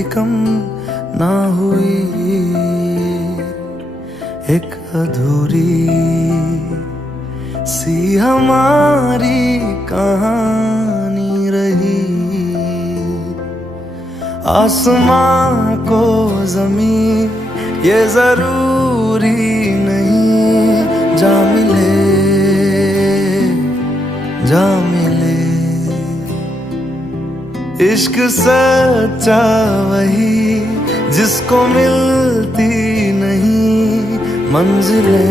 भी कम ना हुई, एक अधूरी सी हमारी कहानी रही। आसमां को ज़मीं ये जरूरी नहीं, जा मिले जा मिले। इश्क सच्चा वही जिसको मिलती नहीं मंजिलें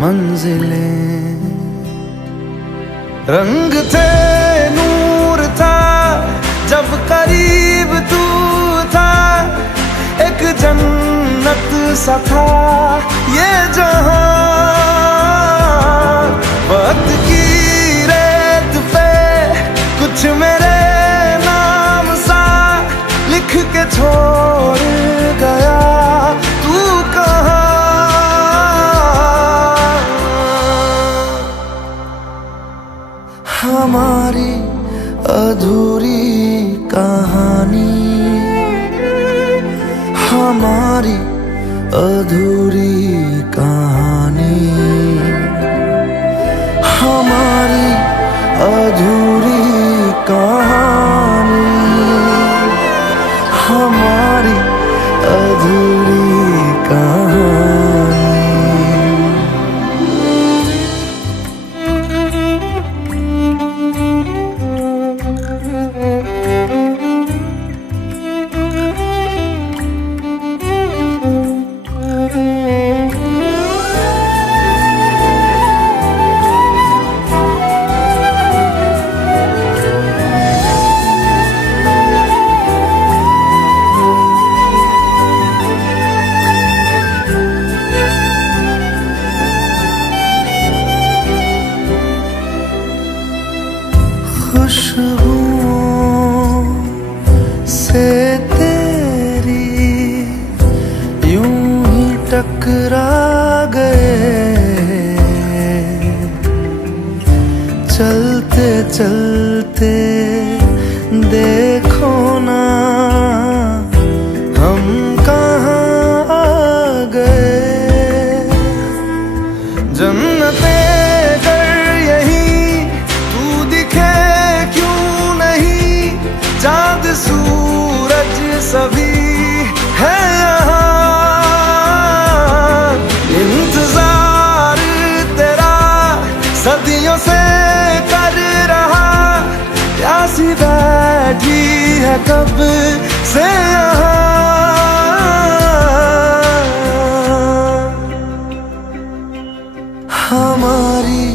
मंजिलें। रंग थे नूर था जब करीब तू था, एक जन्नत सा था ये जहां। वक्त की रेत पे कुछ मेरे नाम सा लिख के छोड़ गया, तू कहाँ? हमारी अधूरी कहानी, हमारी अधूरी कहानी, हमारी अधूरी कहानी, हमारी अधूरी कहानी। खुशबुओं से तेरी यूं ही टकरा गए, चलते चलते देखो ना हम कहाँ आ गए। जन्नते चाँद सूरज सभी है यहाँ, इंतजार तेरा सदियों से कर रहा, प्यासी बैठी है कब से यहाँ। हमारी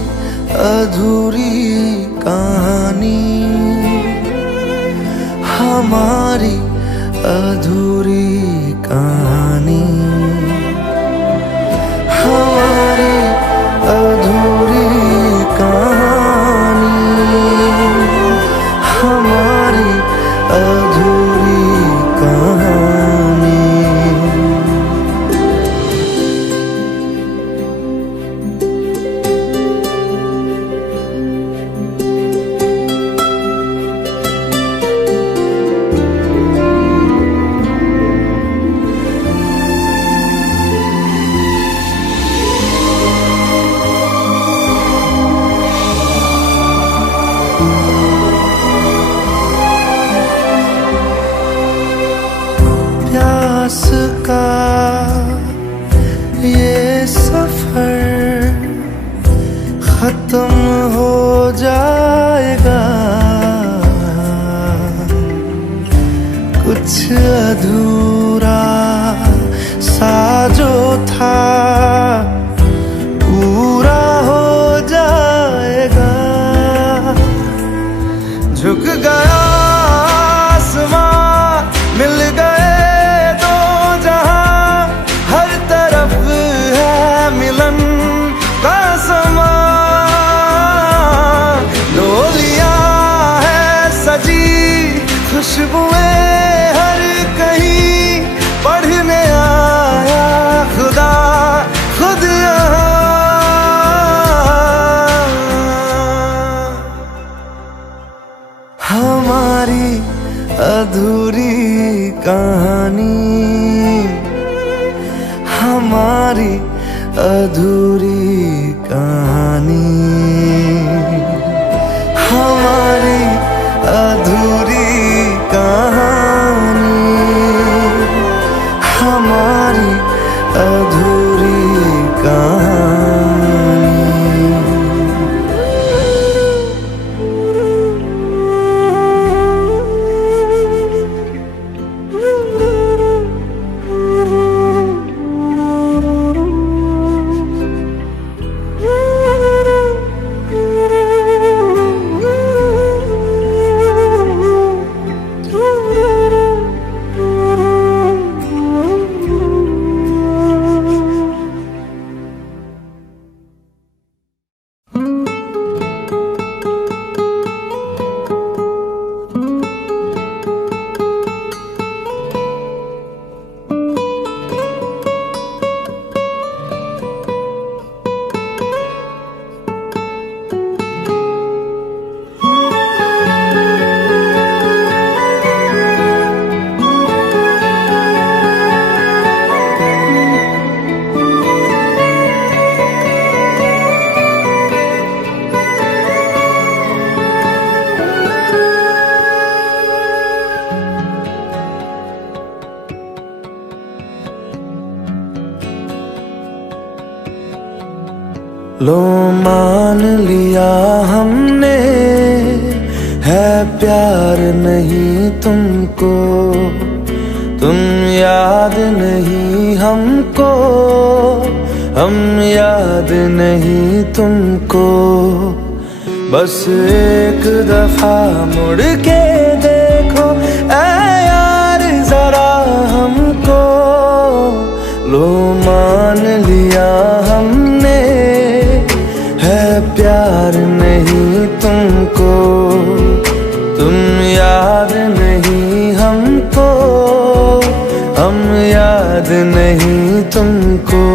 अधूरी कहानी, हमारी अधूरी कहानी, हमारी अधूरी कहानी, हमारी अधूरी कहानी। प्यास का ये सफर खत्म हो जाएगा, कुछ अधूरा सा जो था पूरा हो जाएगा। झुक गया आसमां, मिल गए दो जहां, हर तरफ है मिलन का समा। डोलियां है सजी खुशबुएं हर कहीं, पढ़ने आया खुदा खुद यहाँ। हमारी अधूरी कहानी, हमारी अधूरी कहानी, हमारी अधूरी कहानी, हमारी अधूरी कहानी। लो मान लिया हमने, है प्यार नहीं तुमको, तुम याद नहीं हमको, हम याद नहीं तुमको। बस एक दफा मुड़ के देखो ऐ यार जरा हमको। लो मान लिया हमने, है प्यार नहीं तुमको, तुम याद नहीं हमको, हम याद नहीं तुमको।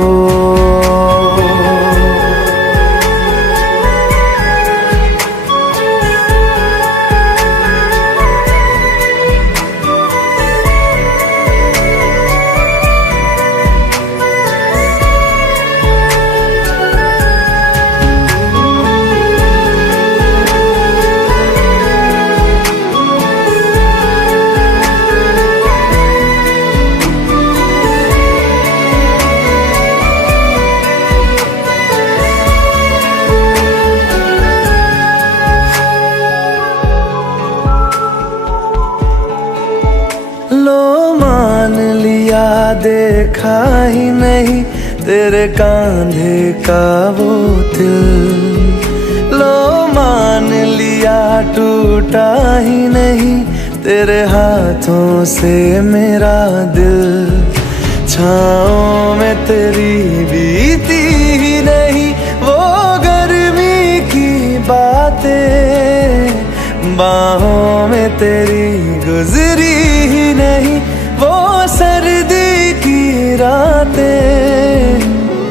लो मान लिया देखा ही नहीं तेरे कांधे का वो दिल। लो मान लिया टूटा ही नहीं तेरे हाथों से मेरा दिल। छाँव में तेरी बीती ही नहीं वो गर्मी की बातें, बाहों में तेरी गुजरी ही नहीं वो सर्दी की रातें।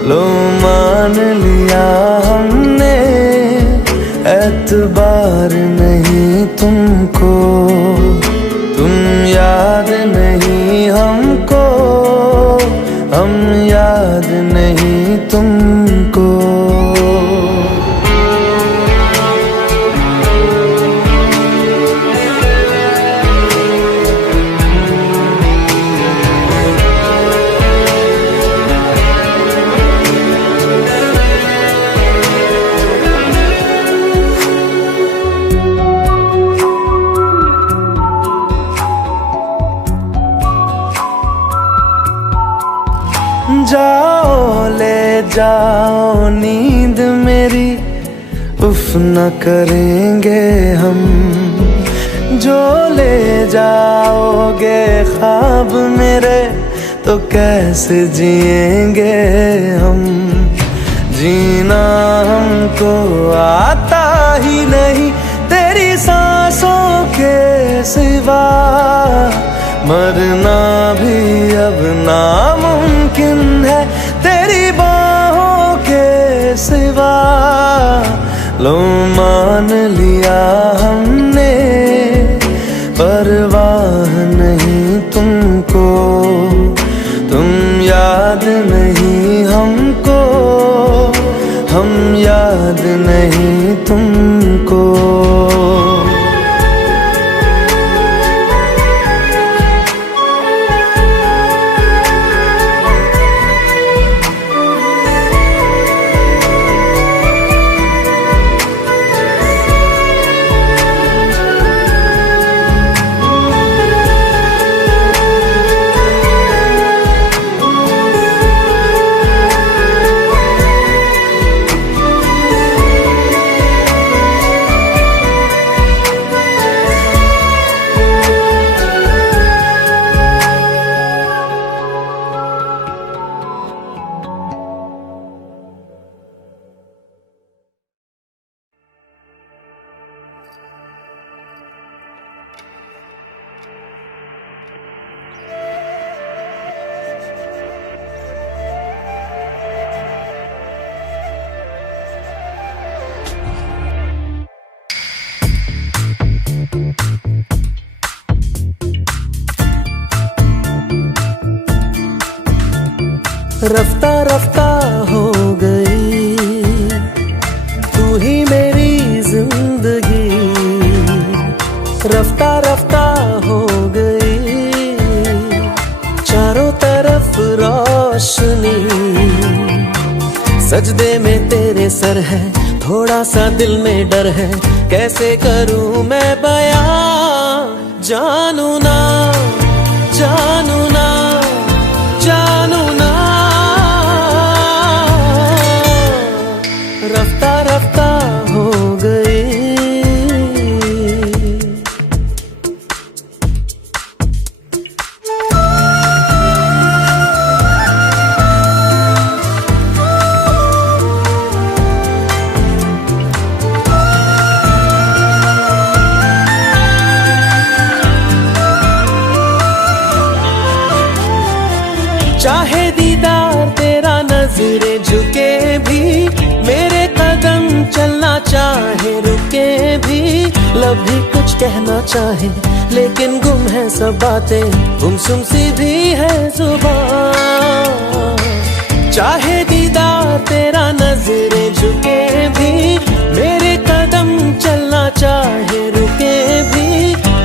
लो मान लिया हमने, एतबार नहीं तुमको, तुम याद नहीं हमको, हम याद नहीं तुमको। जाओ ले जाओ नींद मेरी, उफ न करेंगे हम। जो ले जाओगे ख्वाब मेरे तो कैसे जिएंगे हम। जीना हमको आता ही नहीं तेरी सांसों के सिवा, मरना भी अब नामुमकिन है तेरी बाहों के सिवा। लो मान लिया हमने, परवाह परवाह नहीं तुमको, तुम याद नहीं हमको, हम याद नहीं तुमको। रफ्ता रफ्ता हो गई तू ही मेरी जिंदगी, रफ्ता रफ्ता हो गई चारों तरफ रोशनी। सजदे में तेरे सर है, थोड़ा सा दिल में डर है, कैसे करूं मैं बयां, जानू ना जानू ना जानू ना। रफ्ता रफ्ता हो गई। चाहे दीदार तेरा नजरे झुके भी, मेरे कदम चलना चाहे रुके भी, लब भी कुछ कहना चाहे लेकिन गुम है सब बातें, गुमसुम सी भी है जुबान। चाहे दीदार तेरा नजरे झुके भी, मेरे कदम चलना चाहे रुके भी,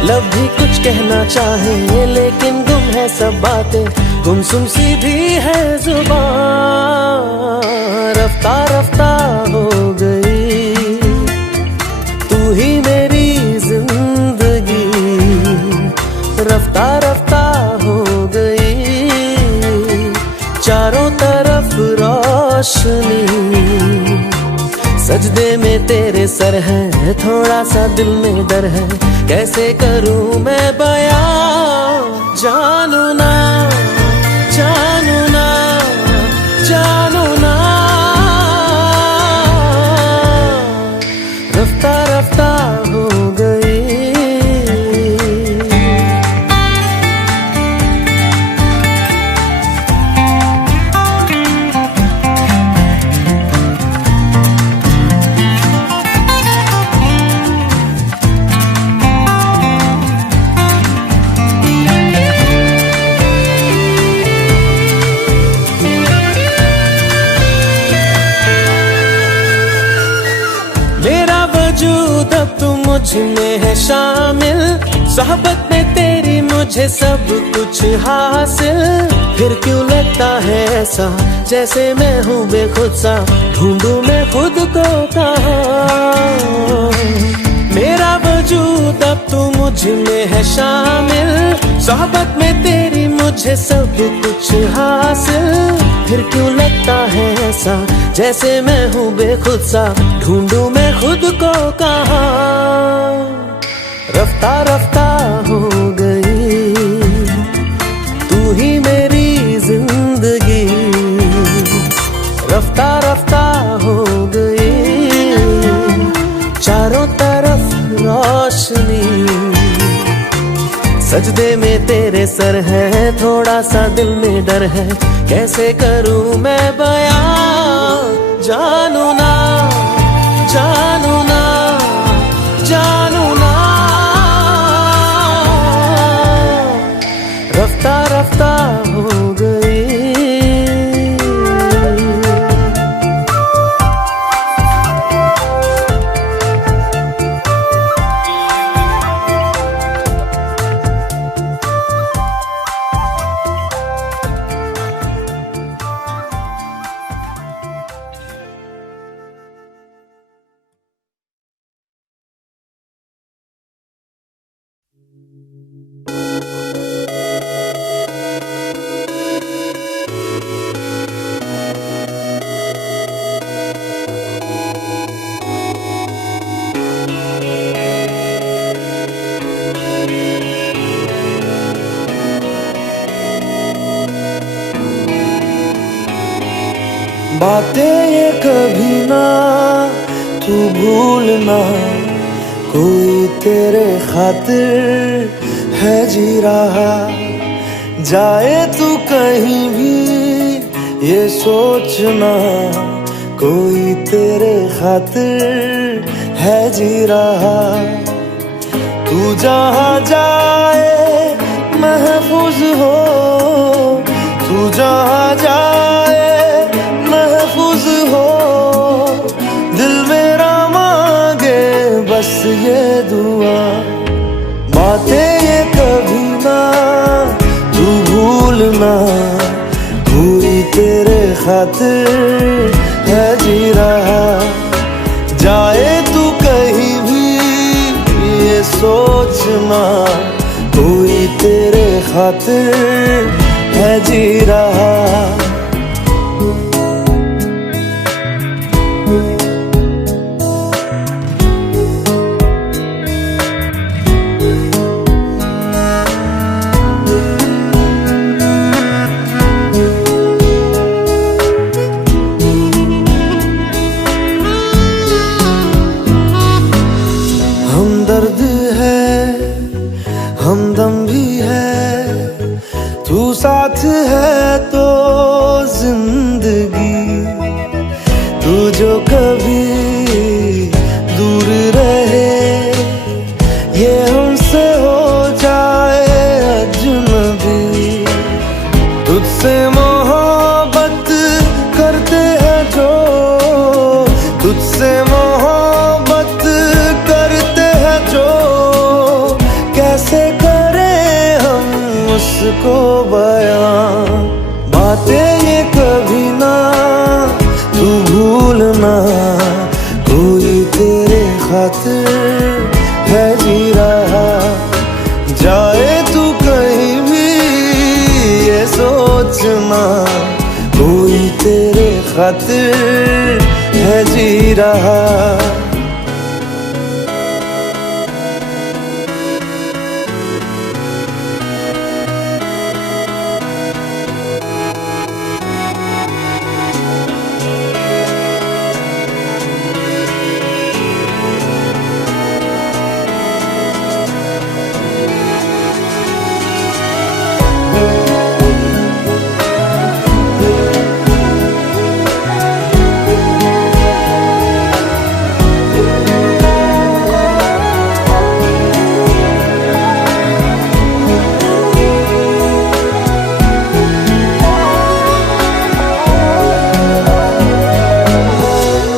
लब भी कुछ कहना चाहे लेकिन गुम है सब बातें, गुमसुम सी भी है जुबान। रफ्ता रफ्ता हो गई तू ही मेरी जिंदगी, रफ्ता रफ्ता हो गई चारों तरफ रोशनी। सजदे में तेरे सर है, थोड़ा सा दिल में डर है, कैसे करूं मैं बयां, जानू ना जानू ना जानू ना। रफ्ता रफ्ता हो गई। अब तू मुझ में है शामिल, सोहबत में तेरी मुझे सब कुछ हासिल, फिर क्यों लगता है ऐसा जैसे मैं हूँ बेखुद सा, ढूंढूं मैं खुद को कहाँ। मेरा वजूद अब तू मुझ में है शामिल, सोहबत में तेरी मुझे सब कुछ हासिल, फिर क्यों लगता है ऐसा जैसे मैं हूँ बेखुद सा, ढूंढूं मैं खुद को कहाँ। रफ्ता रफ्ता हो गई तू ही मेरी जिंदगी, रफ्ता रफ्ता हो गई चारों तरफ रोशनी। सजदे में तेरे सर है, थोड़ा सा दिल में डर है, कैसे करूं मैं बयां, जानू ना जानू ना जानू ना। बातें ये कभी ना तू भूलना, कोई तेरे खातिर है जी रहा। जाए तू कहीं भी ये सोचना, कोई तेरे खातिर है जी रहा। तू जहाँ जाए महफूज हो, तू जहाँ जाए महफूज हो। दिल मेरा मांगे बस ये दुआ, बातें ये कभी ना तू भूलना, कोई तेरे खातिर है जी रहा। जाए तू कहीं भी ये सोचना, कोई तेरे खातिर है जी रहा। हमदर्द है हमदम भी है, तू साथ है तो जिंदगी। तू जो कभी दूर रहे, ये हमसे हो जाए अजनबी। तुझसे मोहब्बत करते हैं जो, तुझसे मोहब्बत करते हैं जो, कैसे करें हम उसको बयां। बातें ये कभी ना तू भूलना, कोई तेरे खातिर है जी रहा। जाए तू कहीं भी ये सोचना, कोई तेरे खातिर है जी रहा।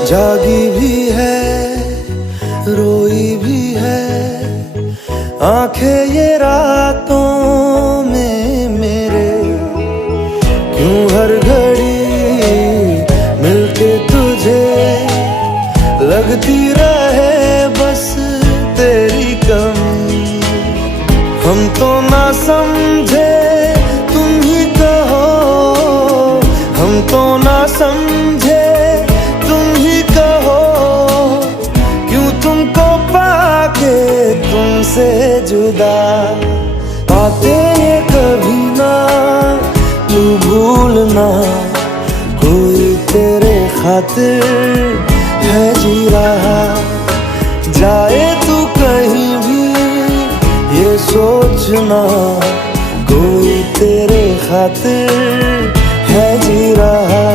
जागी भी है रोई भी है, आंखें ये रातों में मेरे। क्यों हर घड़ी मिलके तुझे लगती रहे बस तेरी कमी। हम तो ना समझे तुम ही कहो, हम तो ना समझे तुम ही कहो। क्यों तुमको पाके तुमसे जुदा, बातें ये कभी ना तू भूलना, कोई तेरे खातिर है जी रहा। जाए तू कहीं भी ये सोचना, कोई तेरे खातिर है जी रहा।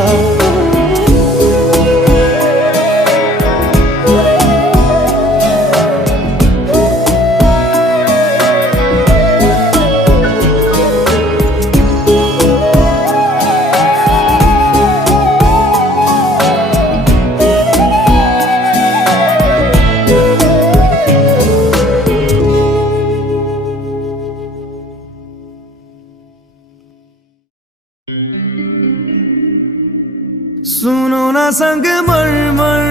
सुनो ना संग मरमर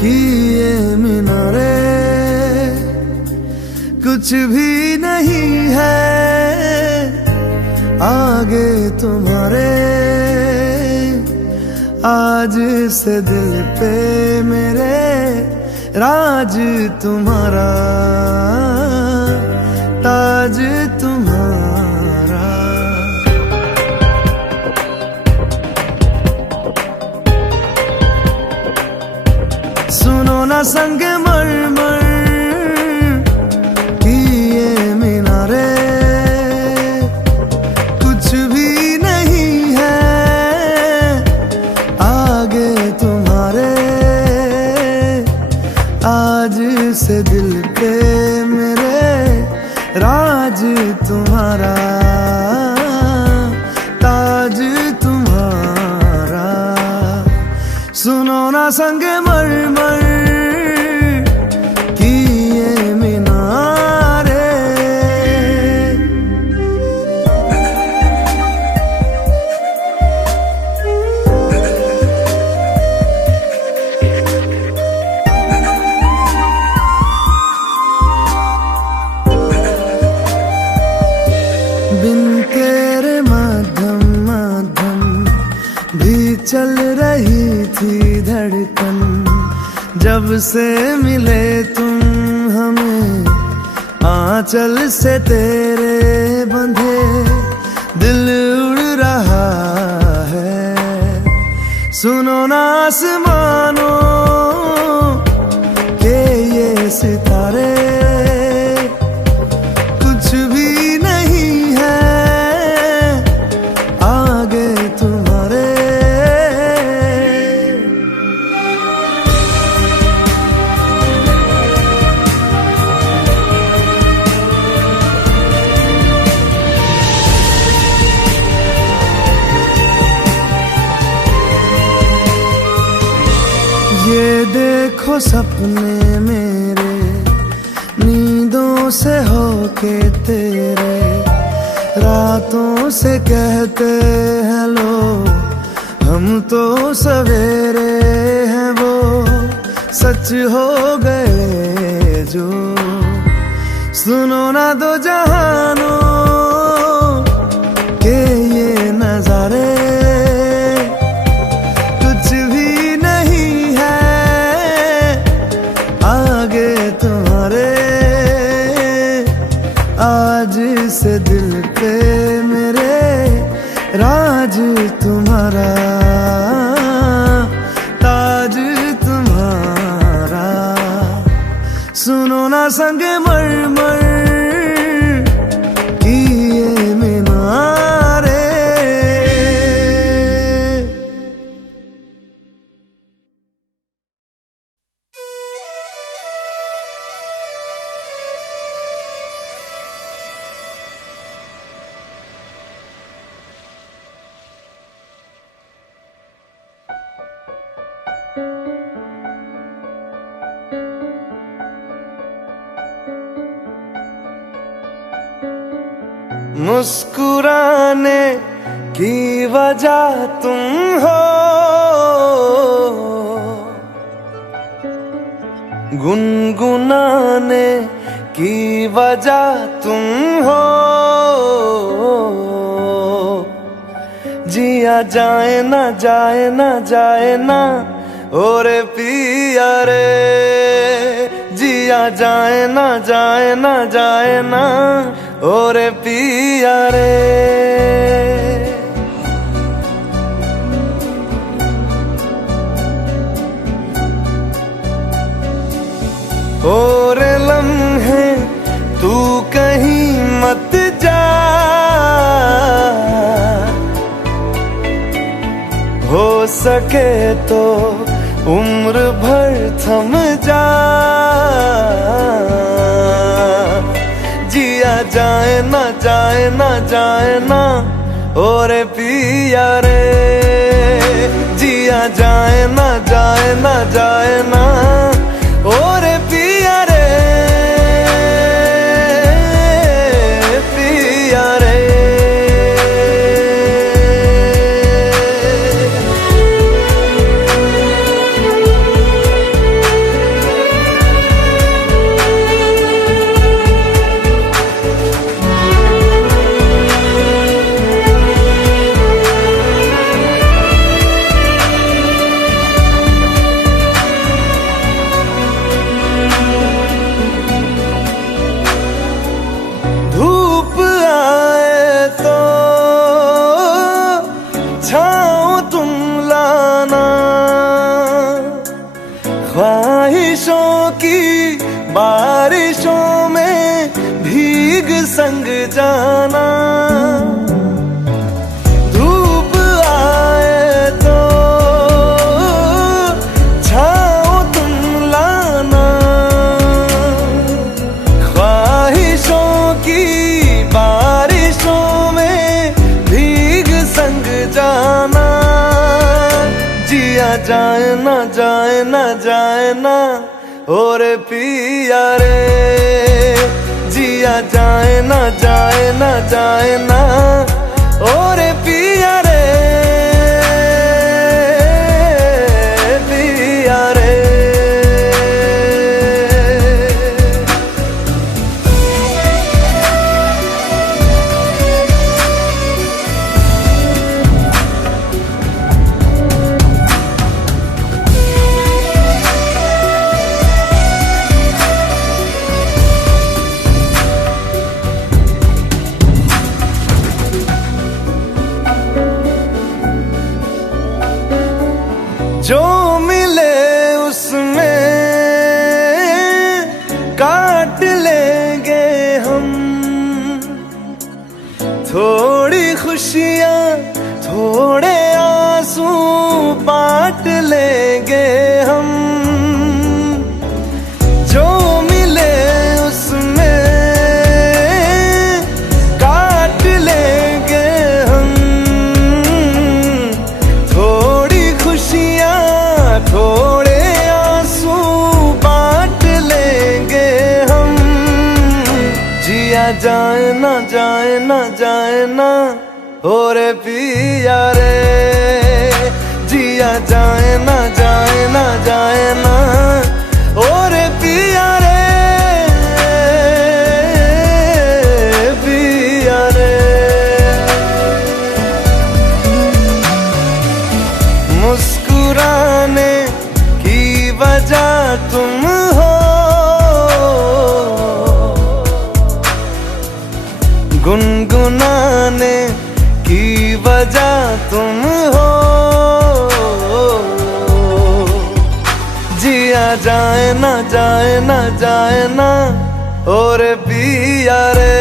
की ये मीनारे, कुछ भी नहीं है आगे तुम्हारे। आज से दिल पे मेरे राज तुम्हारा, ताज तुम्हारा। संग मरमर की ये मीनारे, कुछ भी नहीं है आगे तुम्हारे। आज से दिल पे मेरे राज तुम्हारा, ताज तुम्हारा। सुनो ना संग मरमर की ये मीनारे। बिन तेरे मध्यम मध्यम भी चल रही थी धड़कन। जब से मिले तुम हमें आंचल से तेरे बंधे, दिल उड़ रहा है। सुनो ना आसमानों के ये सितारे, कुछ भी नहीं है आगे तुम्हारे। ये देखो सपने मेरे नींदों से होके तेरे, रातों से कहते हैं लोग हम तो सवेरे हैं, वो सच हो गए जो। सुनो ना दो जहानों के ये नजारे, कुछ भी नहीं है आगे तुम्हारे। आज से दिल पे मेरे राज तुम्हारा, ताज तुम्हारा। सुनो ना संग मरमर की ये मीनारे। मुस्कुराने की वजह तुम हो, गुनगुनाने की वजह तुम हो। जिया जाए ना जाए ना जाए ना और पिया रे, जिया जाए ना जाए ना जाए ना और पिया रे। और लम्हे तू कहीं मत जा, हो सके तो उम्र भर थम जा। जिया जाए ना जाए ना जाए ना और पिया रे, जिया जाए ना जाए ना जाए ना और पिया रे, पिया रे। संग जाना, धूप आए तो छाओ तुम लाना, ख्वाहिशों की बारिशों में भीग संग जाना, जिया जाए ना जाए ना जाए ना और पिया रे, जिया जाए ना जाए ना जाए ना और पिया रे, पिया रे। जो मिले उसमें काट लेंगे हम, थोड़ी खुशियाँ थोड़े आंसू बांट लेंगे हम, जो मिले उसमें काट लेंगे हम, थोड़ी खुशियाँ थोड़े आंसू बांट लेंगे हम, जिया जाए ना जाए ना जाए ना और पिया रे, जिया जाए ना जाए ना जाए ना और पिया रे, पिया रे। मुस्कुराने की वजह तुम हो, गुनगुनाने की वजह तुम हो, जिया जाए ना जाए ना जाए ना और पिया रे,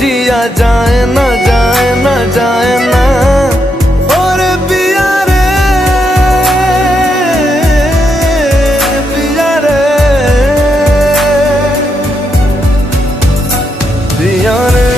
जिया जाए ना जाए ना जाए ना और पिया रे, पिया रे, पिया रे।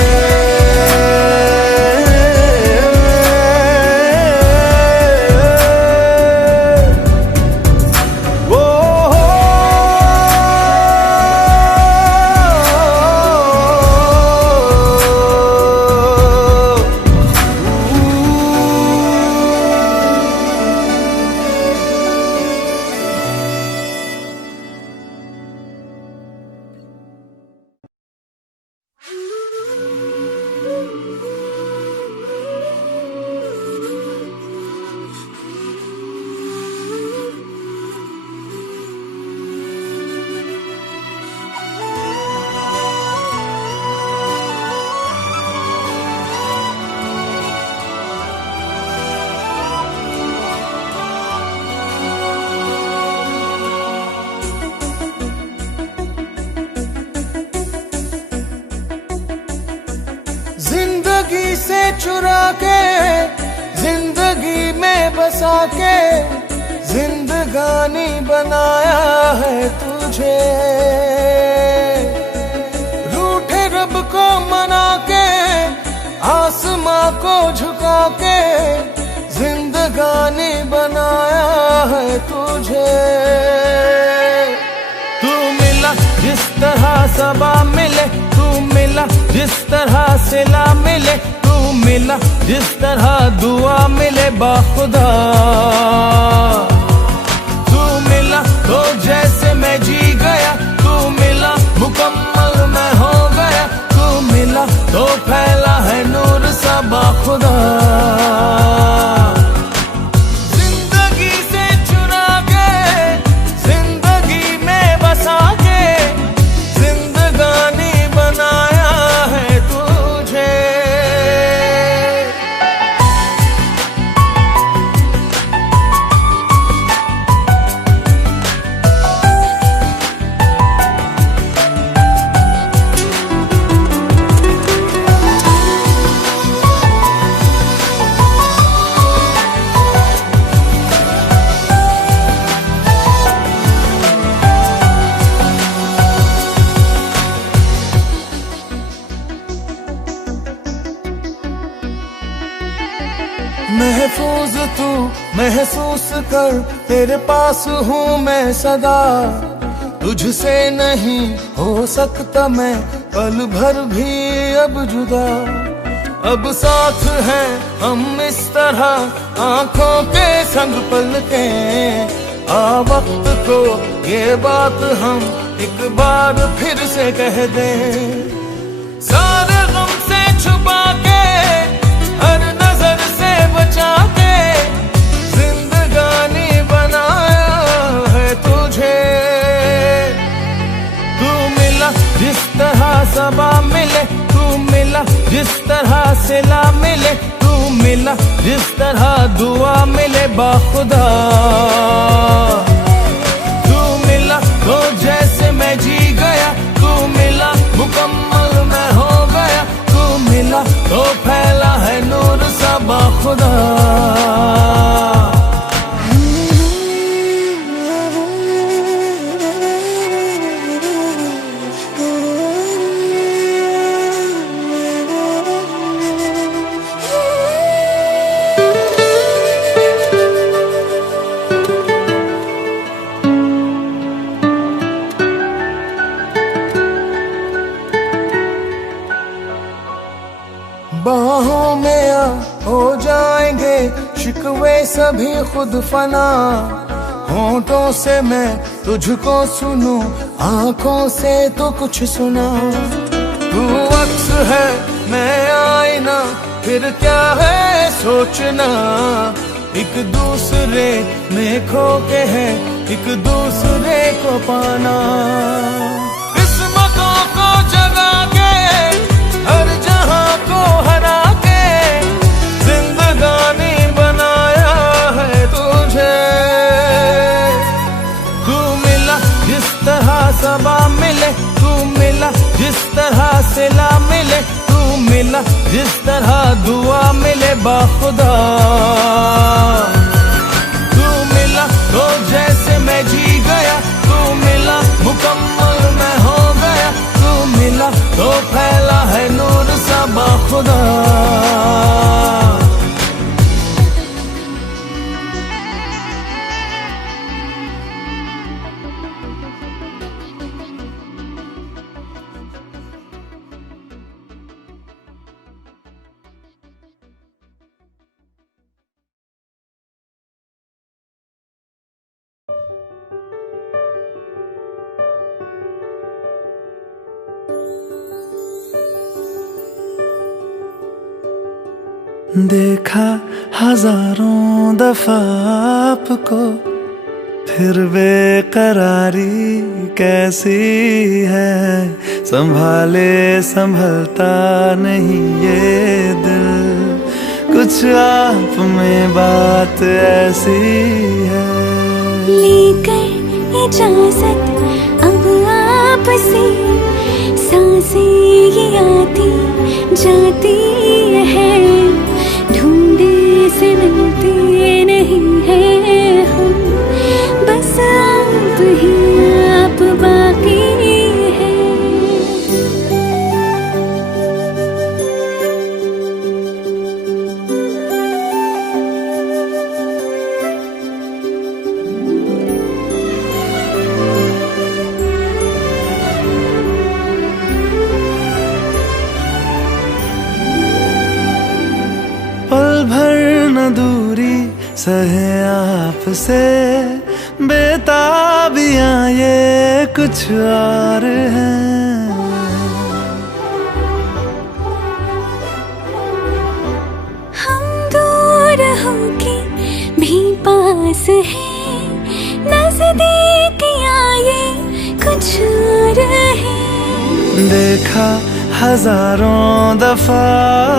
जिंदगी से चुरा के जिंदगी में बसा के जिंदगानी बनाया है तुझे, रूठे रब को मना के आसमां को झुका के जिंदगानी बनाया है तुझे। तू मिला जिस तरह सबा मिले, तू मिला जिस तरह सिला मिले, तू मिला जिस तरह दुआ मिले बाखुदा, तू मिला तो जैसे मैं जी गया, तू मिला मुकम्मल मैं हो गया, तू मिला तो फैला है नूर सा बाखुदा। जिंदगी से चुरा के जिंदगी में बसा के जिंदगानी बनाया है तुझे। महफूज तू महसूस कर, तेरे पास हूँ मैं सदा। तुझसे नहीं हो सकता मैं पल भर भी अब जुदा। अब साथ हैं हम इस तरह, आंखों के संग पलके। आ वक्त को ये बात हम एक बार फिर से कह दें। सारे गम से छुपा के, हर नजर से बचा के, जिंदगानी बनाया है तुझे। तू मिला जिस तरह सबा मिले, तू मिला जिस तरह सिला मिले, तू मिला जिस तरह दुआ मिले बाखुदा। तू मिला तो जैसे मैं जी गया, तू मिला मुकम्मल मैं हो गया। तू मिला तो फैला है नूर सा बाखुदा। बाहों में आ हो जाएंगे शिकवे सभी खुद फना। होंठों से मैं तुझको सुनूं, आंखों से तो कुछ सुना। तू अक्स है मैं आईना, फिर क्या है सोचना। एक दूसरे में खो के है एक दूसरे को पाना। किस्मतों को जगा के, हर जहां को हरा के, जिंदगानी बनाया है तुझे। तू मिला जिस तरह सबा मिले, तू मिला जिस तरह सिला मिले, तू मिला जिस तरह दुआ मिले बाखुदा। तू मिला तो जैसे मैं जी गया, तू मिला मुकम्मल मैं हो गया। तू मिला तो फैला है नूर सा बाखुदा। देखा हजारों दफा आपको, फिर बेकरारी कैसी है। संभाले संभलता नहीं ये दिल, कुछ आप में बात ऐसी है। लेकर इजाजत अब आपसे, सांसें ये आती जाती है। ढूंढे से मिलते नहीं है हम, बस आप ही आप बाकी है। पल भर न दूरी सहे आपसे, बेताबियां ये कुछ और हैं। हम दूर होके भी पास हैं, नजदीकियां ये कुछ और हैं। देखा हजारों दफा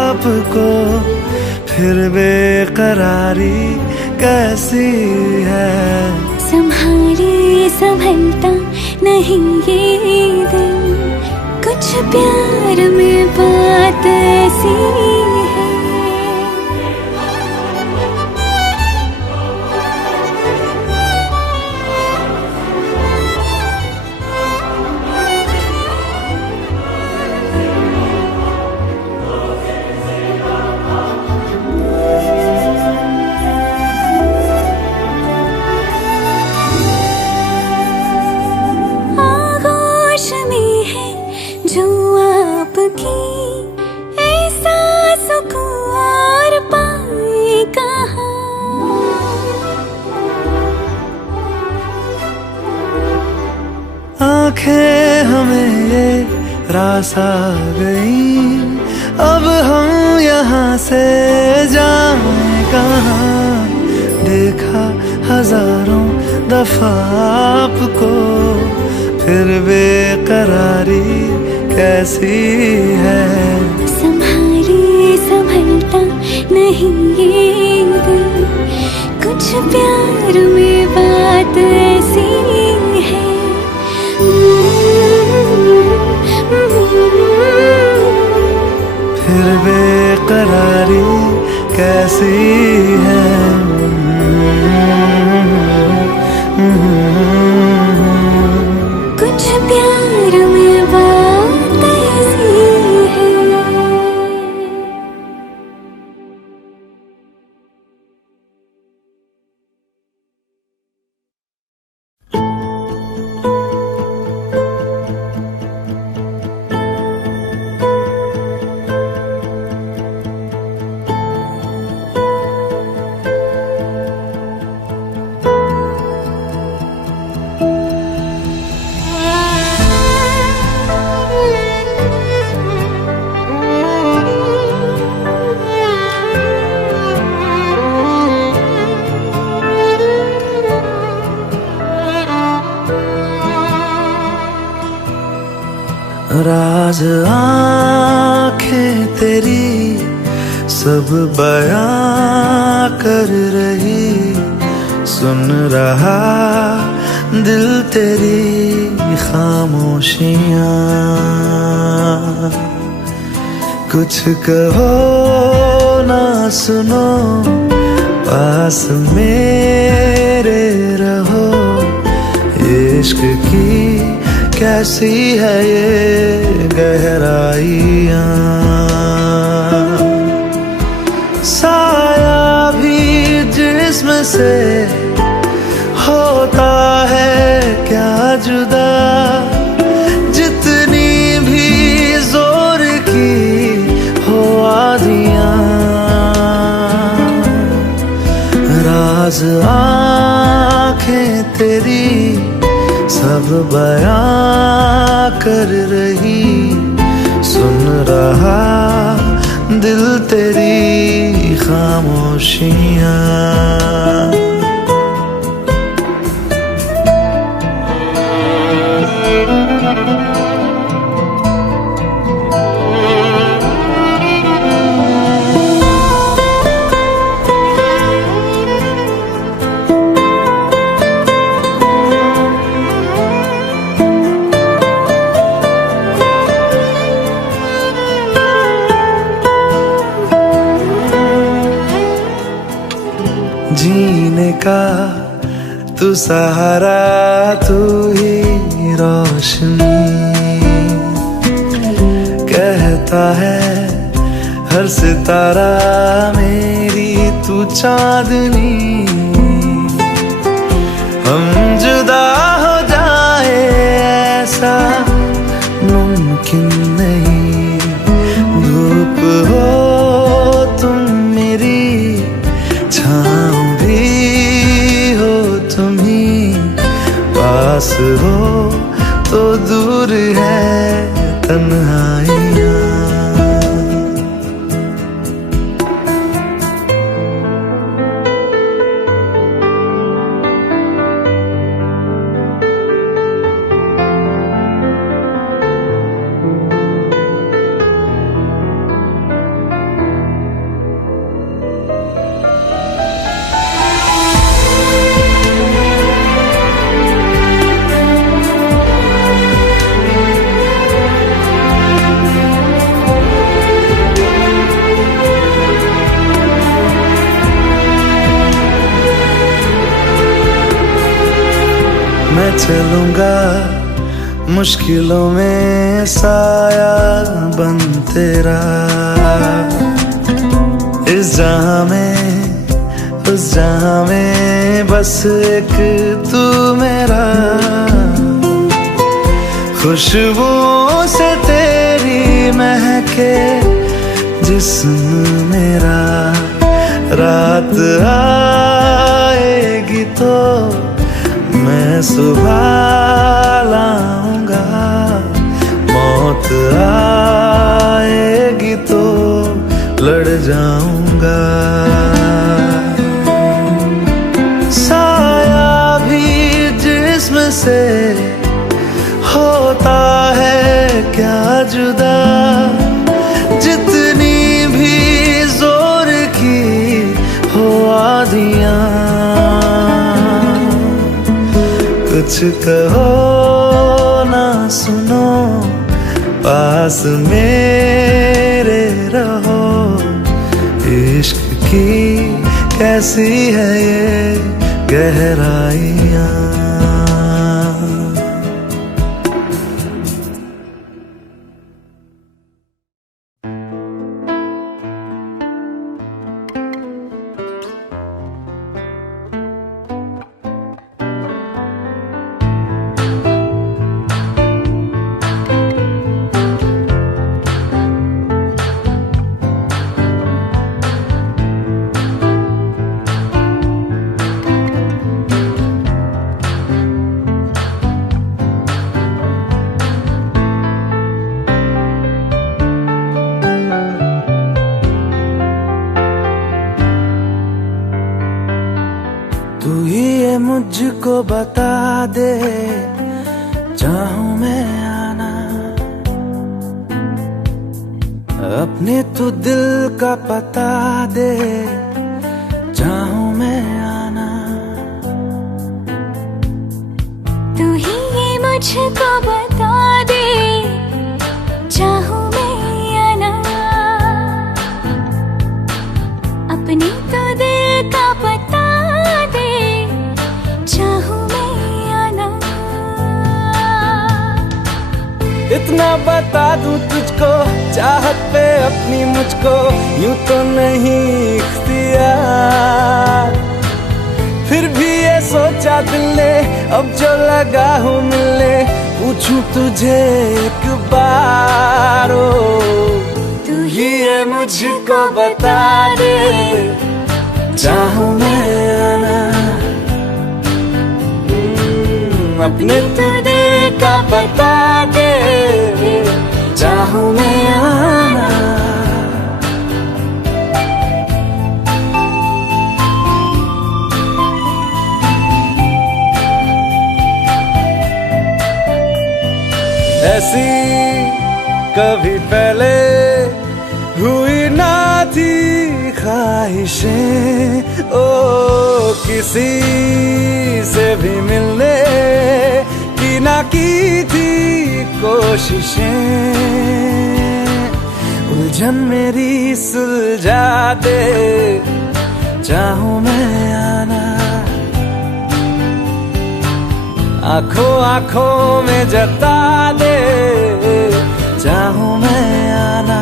आपको, फिर बेकरारी कैसी है। संभाले संभलता नहीं ये दिल, कुछ प्यार में बात ऐसी है। की ऐसा सुकून और पाए कहाँ। आंखें हमें ये रास आ गई, अब हम यहाँ से जाएं कहाँ। देखा हजारों दफा आपको, फिर बेकरारी कैसी है। संभाले संभलता नहीं ये दिल, कुछ प्यार में बात ऐसी है। फिर बेकरारी कैसी है। कुछ प्यार में बात ऐसी है। राज आंखें तेरी सब बयां कर रही, सुन रहा दिल तेरी खामोशियां। कुछ कहो ना सुनो, पास मेरे रहो। इश्क की कैसी है ये गहराइयाँ, साया भी जिस्म से होता है क्या जुदा। जितनी भी जोर की हो आदियाँ, राज आंखें तेरी सब बयां कर रही, सुन रहा दिल तेरी खामोशियाँ। जीने का तू सहारा, तू ही रोशनी। कहता है हर सितारा मेरी तू चांदनी। हम जुदा हो जाए ऐसा मुमकिन नहीं, धूप हो तुम मेरी, छाँव भी हो तुम ही। पास हो तो दूर है तन्हाइयाँ। मैं चलूंगा मुश्किलों में साया बन तेरा, इस जहां में उस जहां में बस एक तू मेरा। खुशबुओं से तेरी महक के जिस्म मेरा। रात आएगी तो मैं सुबह लाऊंगा, मौत आएगी तो लड़ जाऊंगा। साया भी जिस्म से होता है क्या जुदा, जितनी भी जोर की हो आधियां। कुछ कहो ना सुनो, पास मेरे रहो। इश्क की कैसी है ये गहराइयां। तू ही ये मुझको बता दे, चाहूं मैं आना अपने, तू दिल का पता दे, चाहूं मैं आना। तू ही ये मुझको बता दे, चाहूं मैं आना अपने, तो दिल का पता दे, चाहूं मैं आना। इतना बता दूं तुझको, चाहत पे अपनी मुझको यूं तो नहीं इख्तियार। फिर भी ये सोचा दिल ने, अब जो लगा हूँ मिलने, पूछूं तुझे एक बार। ओ तू ही ये मुझको बता दे, चाहूं मैं आना अपने, तो दिल का बता दे, चाहूं मैं आना। ऐसी कभी पहले हुई ना थी ख्वाहिशें, ओ किसी से भी मिलने की ना की थी कोशिशें। उलझन मेरी सुलझा दे, चाहूं मैं आना आंखों आंखों में जता दे, चाहूं मैं आना।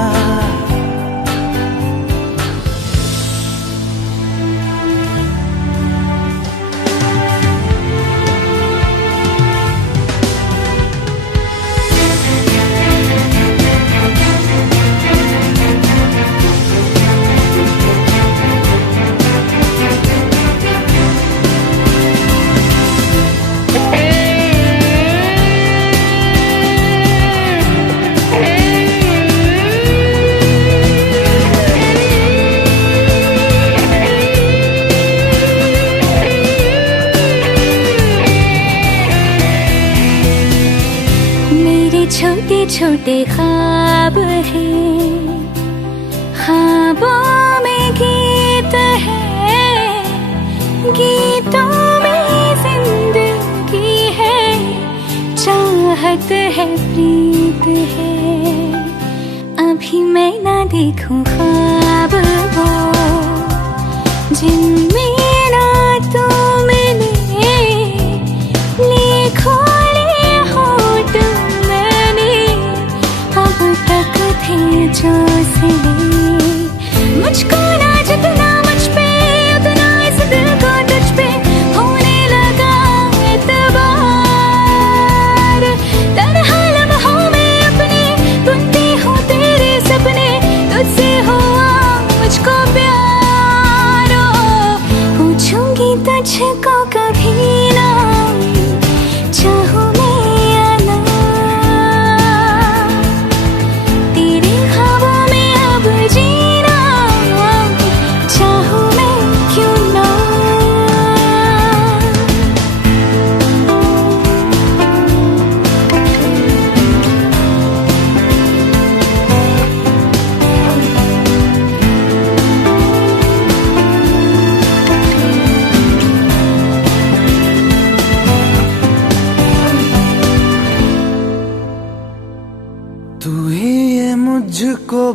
छोटे छोटे ख्वाब हैं, ख्वाबों में गीत है, गीतों में जिंदगी है, चाहत है, प्रीत है। अभी मैं ना देखूं ख्वाब वो, जिनमें ना तू मिले, लिखो जो सिले। मुझको ना जितना मुझ पे, उतना इस दिल को तुझ पे होने लगा एतबार। तन्हा लम्हों में अपने बुनती हूँ तेरे सपने,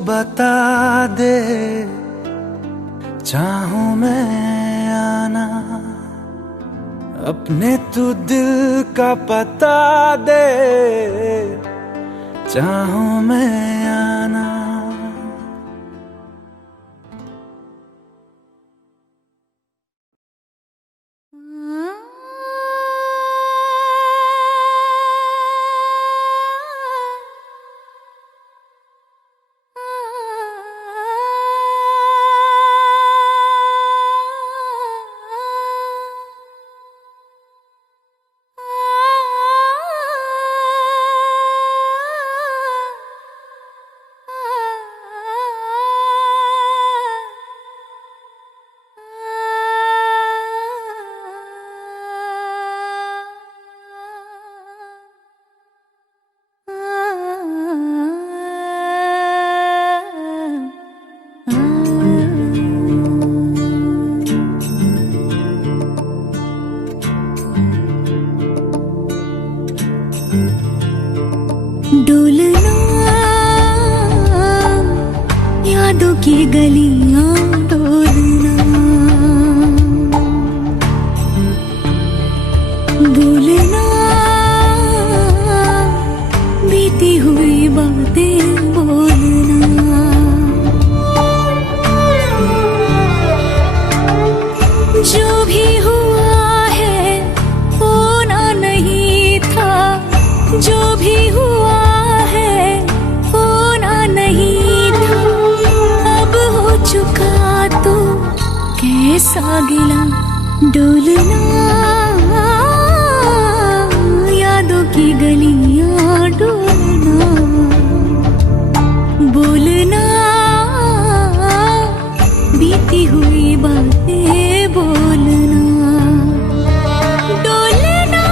बता दे, चाहूं मैं आना, अपने तू दिल का पता दे, चाहूं मैं आना। डोलना यादों की गलियां डोलना, बोलना बीती हुई बातें बोलना, जो भी हुआ है होना नहीं था, जो भी हुआ कैसा गिला। डोलना यादों की गलियां डोलना, बोलना बीती हुई बातें बोलना, डोलना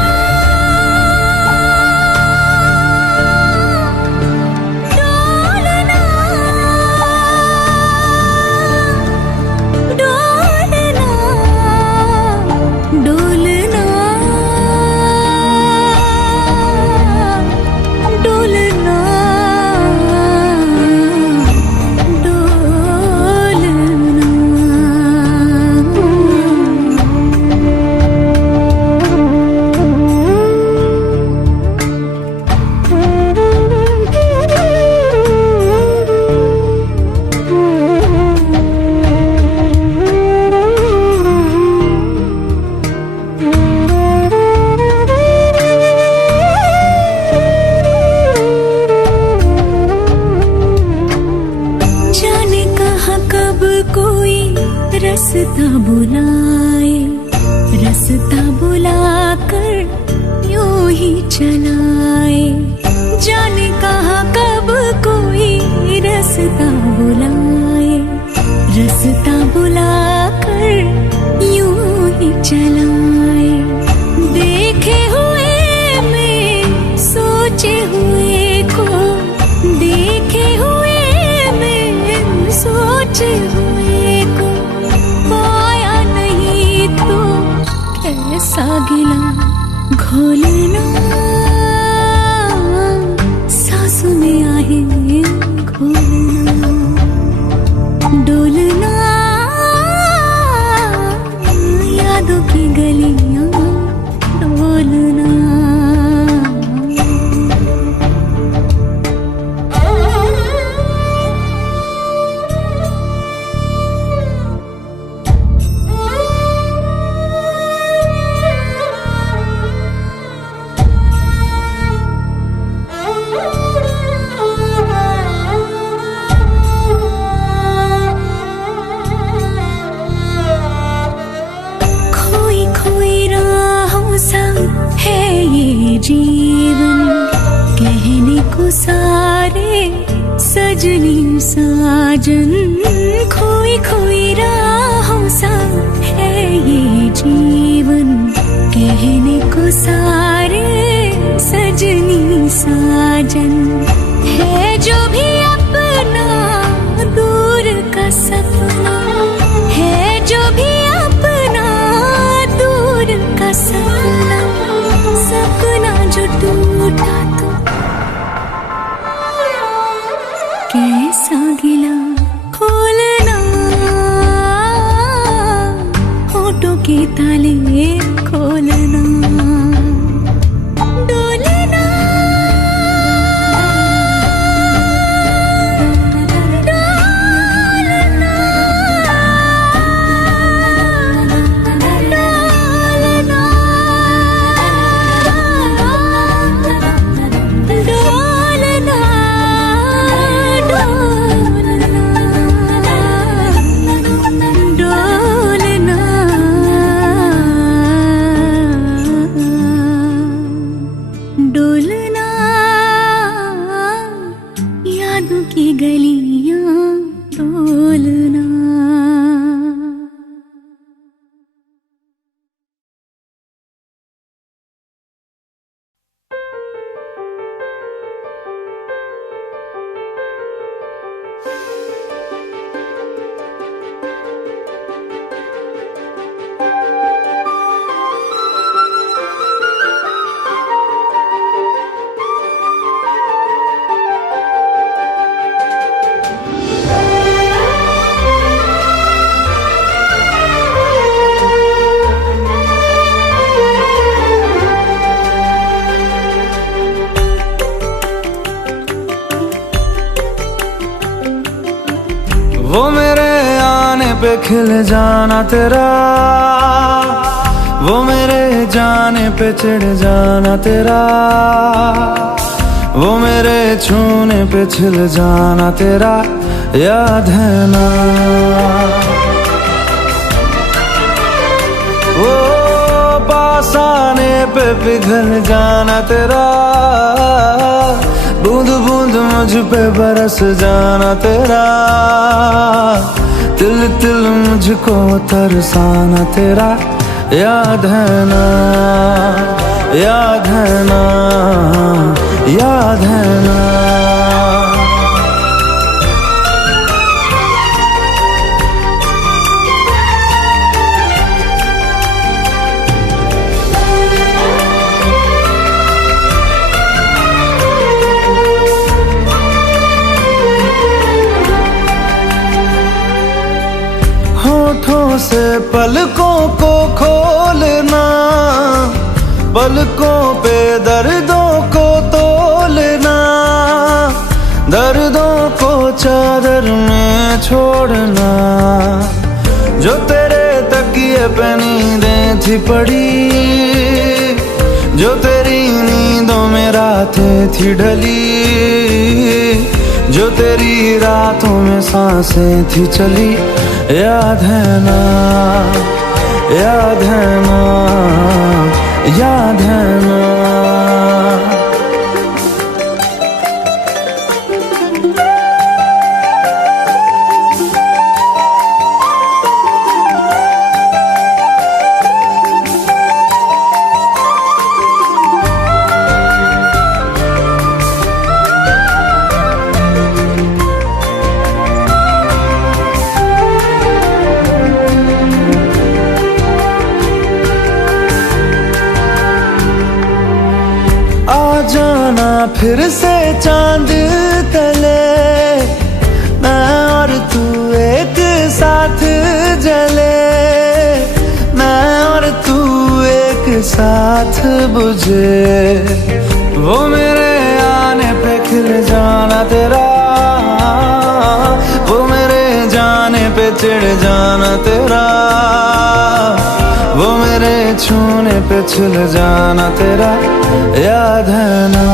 रास्ता बुलाए, रास्ता बुलाकर यूं ही चलाए, जाने कहाँ कब कोई रास्ता बुलाए, रास्ता बुलाकर यूं ही चलाए, देखे हुए में सोचे हुए को, देखे हुए में सोचे हुए को पाया नहीं तो कैसा गिला। घोलना सांसों में आहें घोलना, डोलना यादों की गलियां डोलना। जीवन कहने को सारे सजनी साजन, खोई खोई राहों सा है ये जीवन, कहने को सारे सजनी साजन, है जो भी अपना दूर का सपना, है जो भी अपना दूर का सपना, सपना जो टूटा तो कैसा गया। ताले खोलना, डोलना, डोलना, यादों की गलियां डोलना। वो मेरे आने पे खिल जाना तेरा, वो मेरे जाने पे चिढ़ जाना तेरा, वो मेरे छूने पे छिल जाना तेरा, याद है ना? वो पास आने पे पिघल जाना तेरा, बूंद बूंद मुझ पे बरस जाना तेरा, तिल तिल मुझको तरसाना तेरा, याद है ना? याद है ना? याद है ना? होठों से पलकों को खोलना, पलकों पे दर्दों को तोलना, दर्दों को चादर में छोड़ना, जो तेरे तकिए पे नींदें थी पड़ी, जो तेरी नींदों में रातें थी ढली, जो तेरी रातों में सांसें थी चली, याद है ना? याद है ना? याद है ना? जाना फिर से चांद तले, मैं और तू एक साथ जले, मैं और तू एक साथ बुझे, वो मेरे आने पे खिल जाना तेरा, वो मेरे जाने पे चिढ़ जाना तेरा, वो मेरे छूने पे छिल जाना तेरा, याद है ना?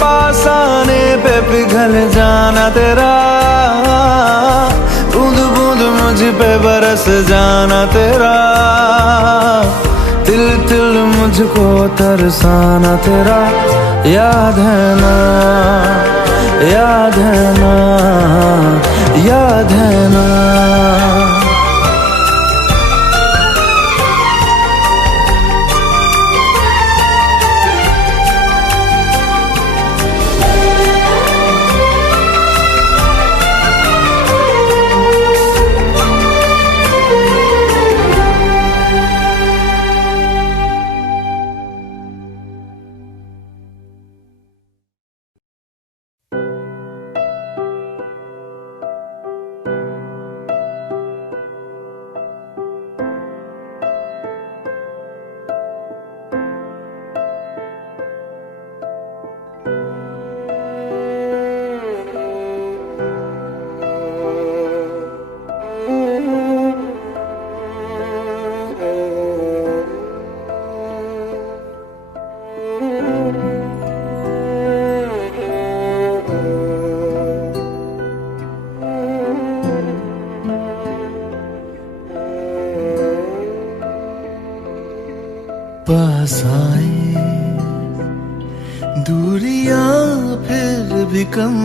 पास आने पे पिघल जाना तेरा, बूंद बूंद मुझ पे बरस जाना तेरा, तिल तिल मुझको तरसाना तेरा, याद है ना? याद है ना? याद है ना? दूरियां फिर भी कम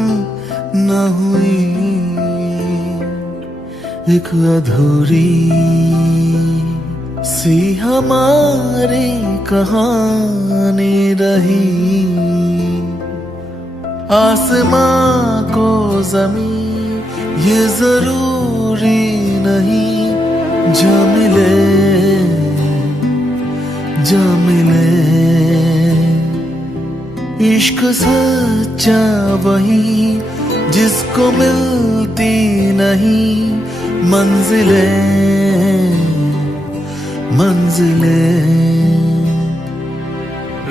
न हुई, एक अधूरी सी हमारी कहानी रही। आसमां को ज़मीं ये जरूरी नहीं, जा मिले जा मिले। इश्क सच्चा वही जिसको मिलती नहीं मंजिलें मंजिलें।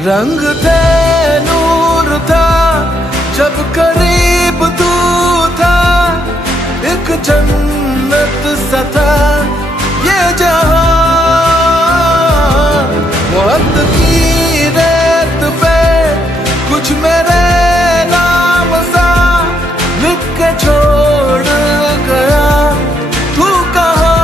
रंग थे नूर था जब करीब तू था, एक जन्नत सा था ये जहां। वक्त की रेत पे कुछ मेरे नाम सा लिख के छोड़ गया, तू कहाँ?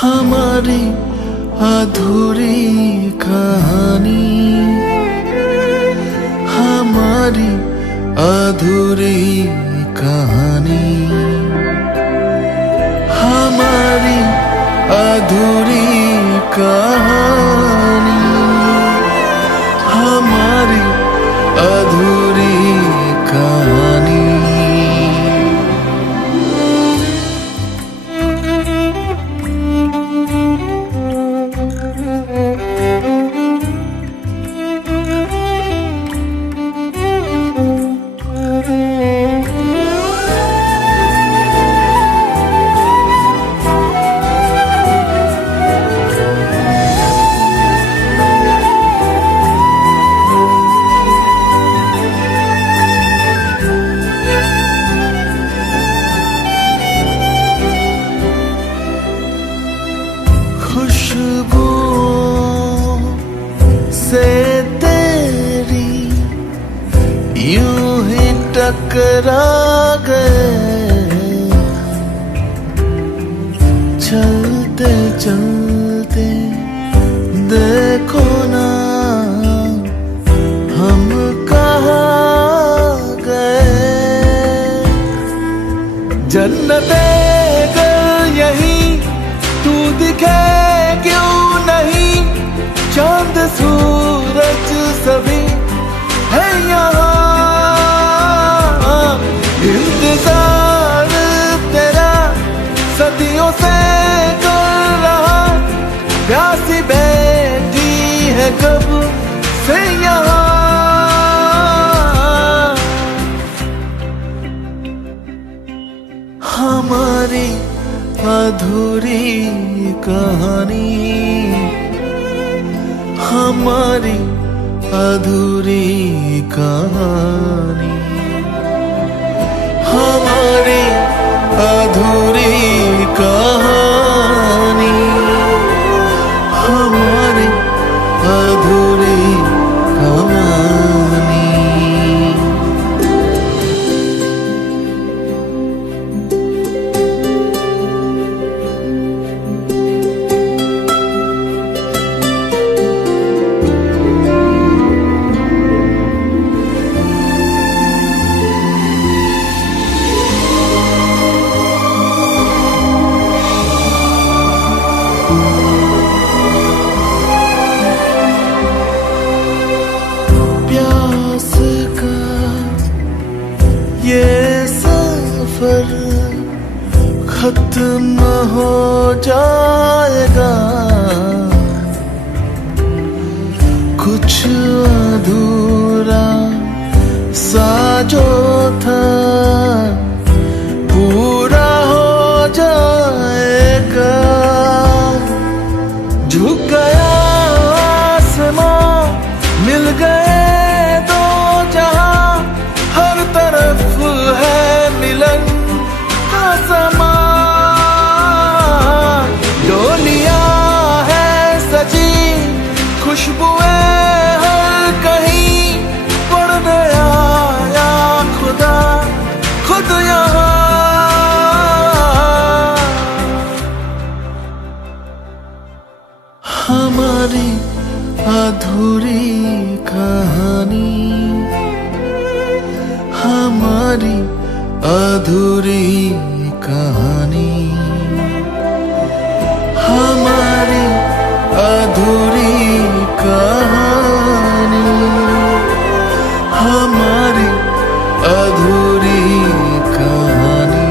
हमारी अधूरी कहानी, हमारी अधूरी कहानी, हमारी अधूरी कहानी, हमारी अधूरी कहानी। खुशबुओं से तेरी यूं ही टकरा गए, चलते चलते देखो ना हम कहाँ गए। जन्नते अगर यहीं तू दिखे क्यों नहीं, चांद सूरज सभी है यहाँ। इंतजार तेरा सदियों से कर रहा, प्यासी बैठी है कब से यहाँ। हमारी अधूरी कहानी, हमारी अधूरी कहानी, हमारी अधूरी कहानी, हमारी अधूरी कहानी। प्यास का ये सफर खत्म हो जाएगा, कुछ अधूरा सा जो था पूरा हो जाएगा। झुक गया आसमां, मिल गए दो जहां, हर तरफ है मिलन का समा। डोलियां है सजी, खुशबुएं हर कहीं, पड़ गया या खुदा खुद यहाँ। हमारी अधूरी कहानी, हमारी अधूरी कहानी, हमारी अधूरी कहानी, हमारी अधूरी कहानी।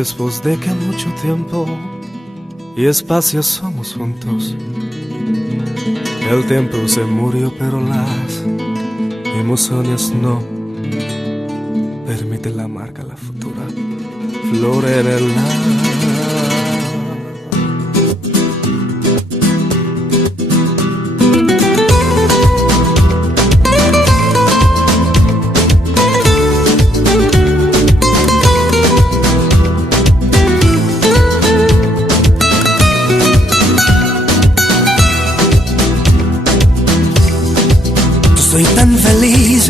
Después de que mucho tiempo y espacio somos juntos, el tiempo se murió pero las emociones no. Permite la marca, la futura flor en el mar. Soy tan feliz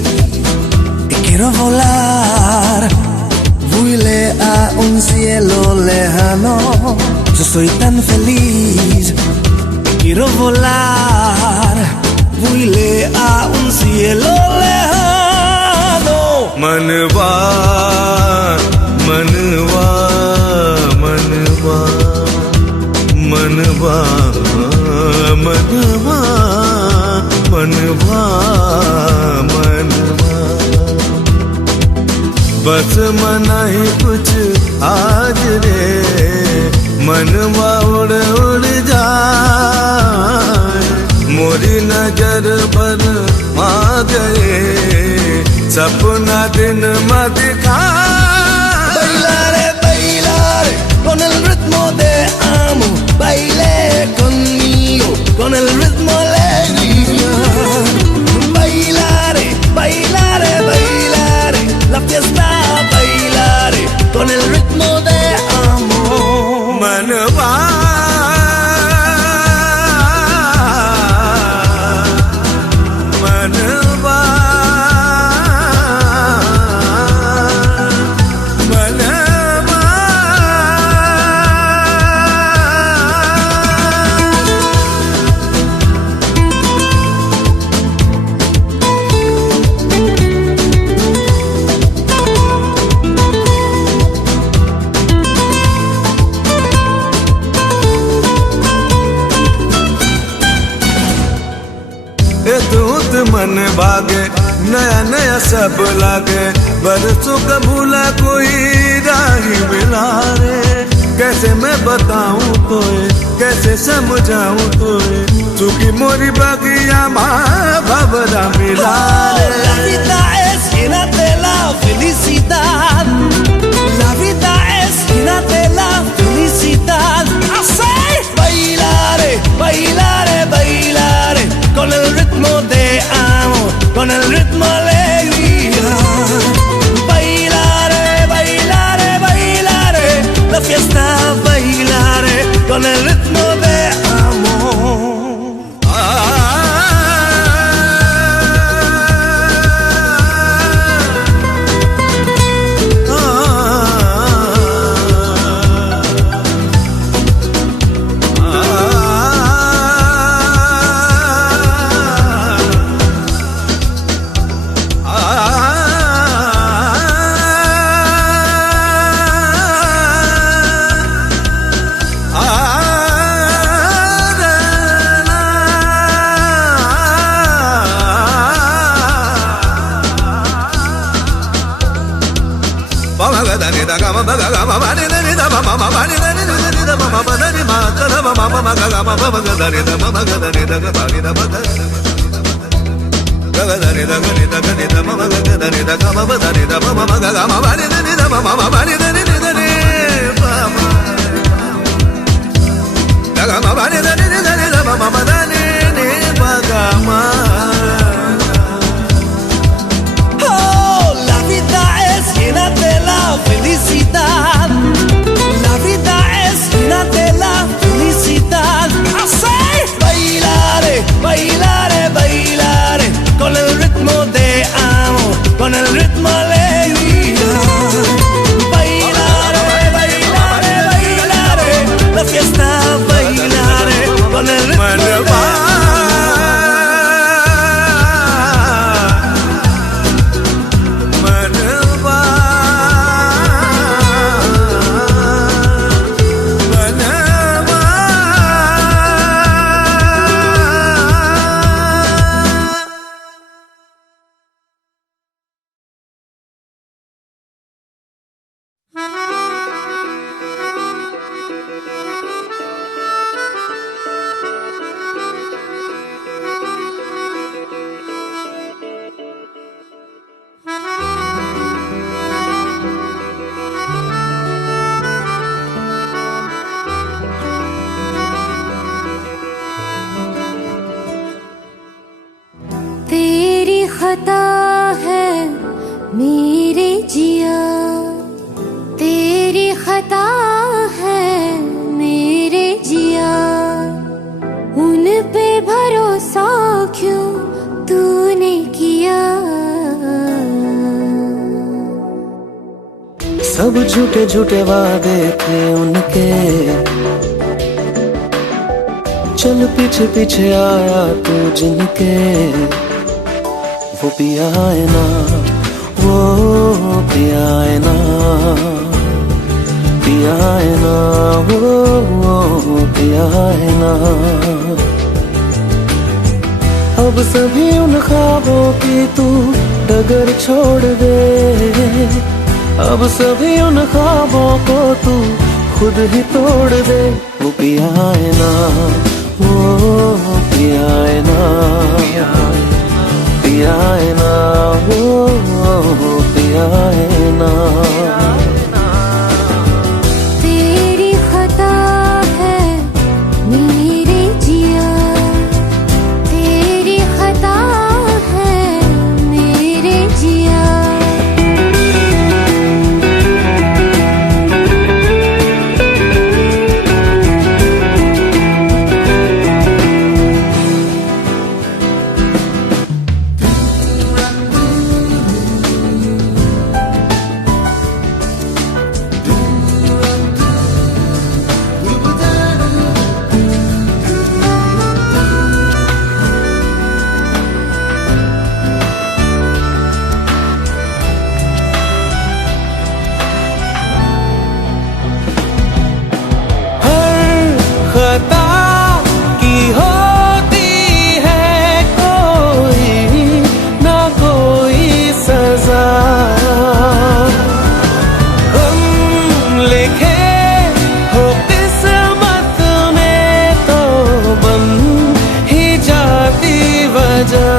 y quiero volar, vuele a un cielo lejano. Yo soy tan feliz y quiero volar, vuele a un cielo lejano. मनवा मनवा मनवा मनवा मनवा मनवा मनवा, बस मना ही कुछ आज रे, मनवा उड़ उड़ जाए, मोरी नजर पर आ गए, सपना दिन में दिखाए। Bailare con el ritmo de amo, baile conmigo con el ritmo alegría. Bailare, bailare, bailare, la fiesta bailare con el ritmo de amor. मनवा मनवा मनवा, दूध मन भागे, नया नया सब लागे, बरसों का भूला कोई राही मिला रे। कैसे मैं बताऊं तोए, कैसे समझाऊं तोए, चूंकि मोरी बगिया माँ भवरा मिला रे। La vida es llena de la felicidad, la vida es llena de la felicidad. Así. Bailare, bailare, bailare con el ritmo de amor, con el ritmo alegría. Bailare, bailare, bailare, la fiesta bailare con el ritmo de amor. Oh, la vida es llena de la felicidad. La vida es llena de la felicidad. Así, bailaré, bailaré, bailaré con el ritmo de amor, con el ritmo de alegría. Bailaré, bailaré, bailaré la fiesta, bailaré con el ritmo de amor. तेरी खता है मेरे जिया, तेरी खता है मेरे जिया, उन पे भरोसा क्यों तूने किया। सब झूठे झूठे वादे थे उनके, चल पीछे पीछे आया तू जिनके। वो पिया है ना, वो पिया है ना, पिया है ना, वो पिया है ना। अब सभी उन ख्वाबों की तू डगर छोड़ दे, अब सभी उन ख्वाबों को तू खुद ही तोड़ दे। वो पिया है ना, वो पिया है ना, पिया है ना, वो पिया है ना। तेरी खता है मेरे जिया, तेरी खता है मेरे जिया। खता की होती है कोई ना कोई सजा, हम लिखे हो किस्मत में तो बन ही जाती वजह।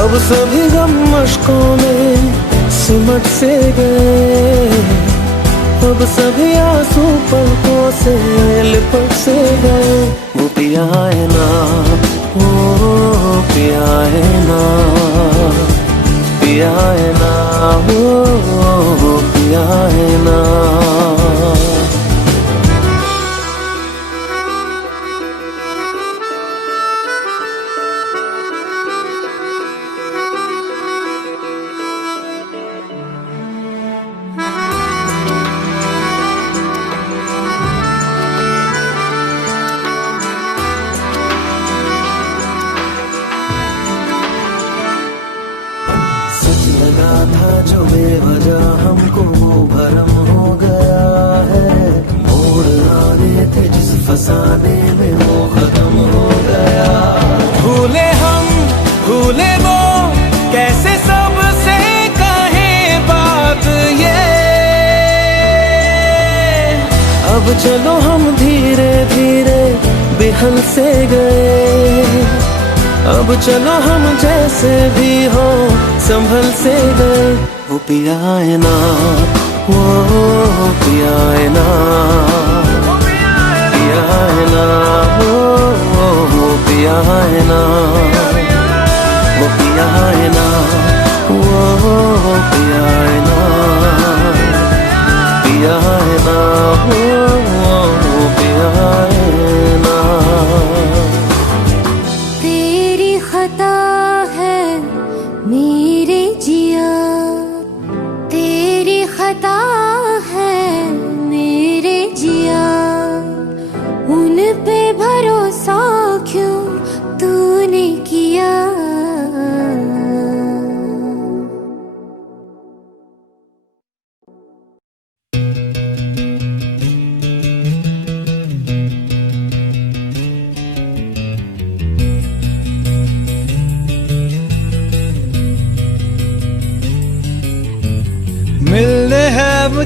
अब सभी गम मशकों में सिमट से गए, अब सभी आंसू पलकों से लिपट से गए। वो पिया है ना, वो पिया है ना, पिया है ना, वो पिया है ना। लगा था जो बेवजह हमको वो भरम हो गया है, मोड़ आने थे जिस फसाने में वो खत्म हो गया। भूले हम भूले वो कैसे सबसे कहे बात ये, अब चलो हम धीरे धीरे बेहल से गए, अब चलो हम जैसे भी हो संभल से गए। वो पिया है ना, वो पिया है ना।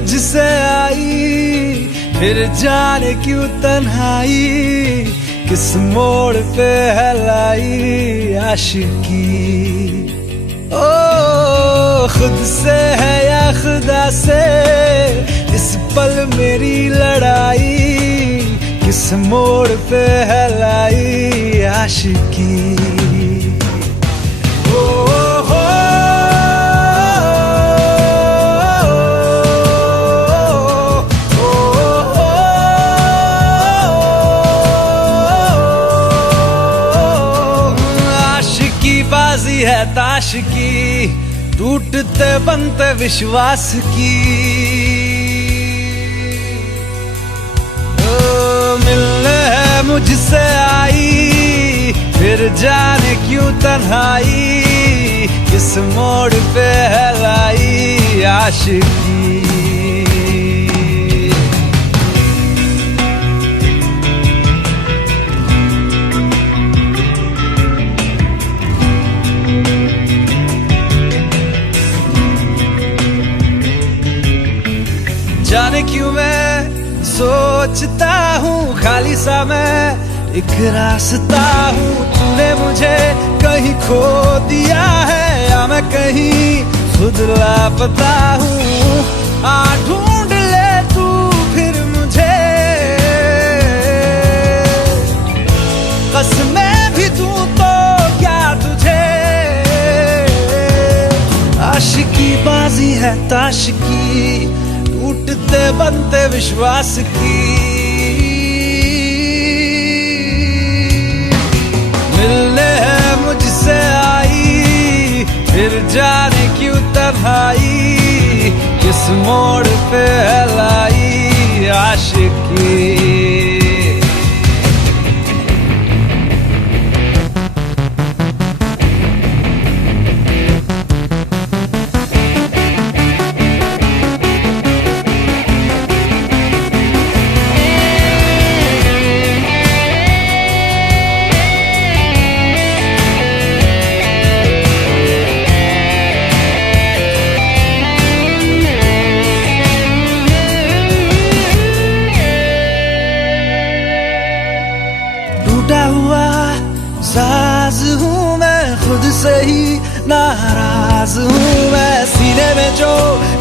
मुझसे आई, फिर जाने क्यों तन्हाई, किस मोड़ पे है लाई आशिकी। ओ खुद से है या खुदा से, इस पल मेरी लड़ाई, किस मोड़ पे है लाई आशिकी। बाजी है ताश की, टूटते बनते विश्वास की। मिलने है मुझसे आई, फिर जाने क्यों तन्हाई, किस मोड़ पे है लाई आशिकी। जाने क्यों मैं सोचता हूँ, खाली सा मैं एक रास्ता हूँ। तूने मुझे कहीं खो दिया है, या मैं कहीं खुद लापता हूँ। आ ढूंढ ले तू फिर मुझे, कसमें भी दूं तो क्या तुझे। आशिकी बाजी है ताश की, टूटते बनते विश्वास की। मिलने है मुझसे आई, फिर जाने क्यों तन्हाई, किस मोड़ पे है लाई आशिकी। टूटा हुआ साज हूँ मैं, खुद से ही नाराज हूँ मैं। सीने में जो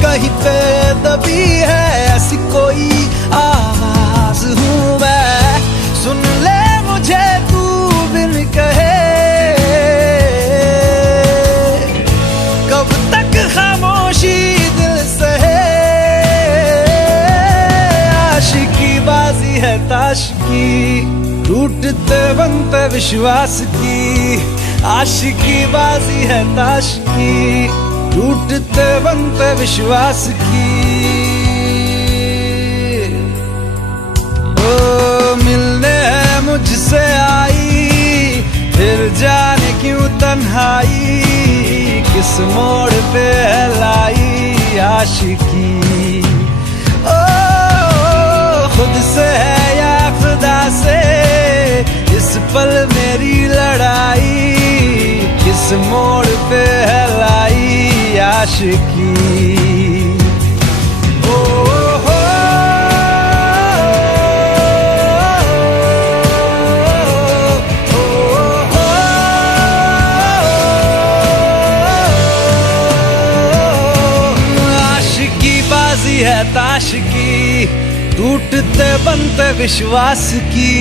कहीं पे दबी है, ऐसी कोई आवाज हूँ मैं। सुन ले मुझे तू बिन कहे, कब तक खामोशी दिल सहे। आशिकी बाजी है ताश की, टूटते बनते विश्वास की। आशिकी बाजी है ताश की, टूटते बनते विश्वास की। ओ मिलने है मुझसे आई, फिर जाने क्यों तन्हाई, किस मोड़ पे है लाई आशिकी। ओ खुद से है या खुदा से, इस पल मेरी लड़ाई, किस मोड़ पे है लाई आशिकी। ओ हो आशिकी बाजी है ताश की, टूटते बनते विश्वास की।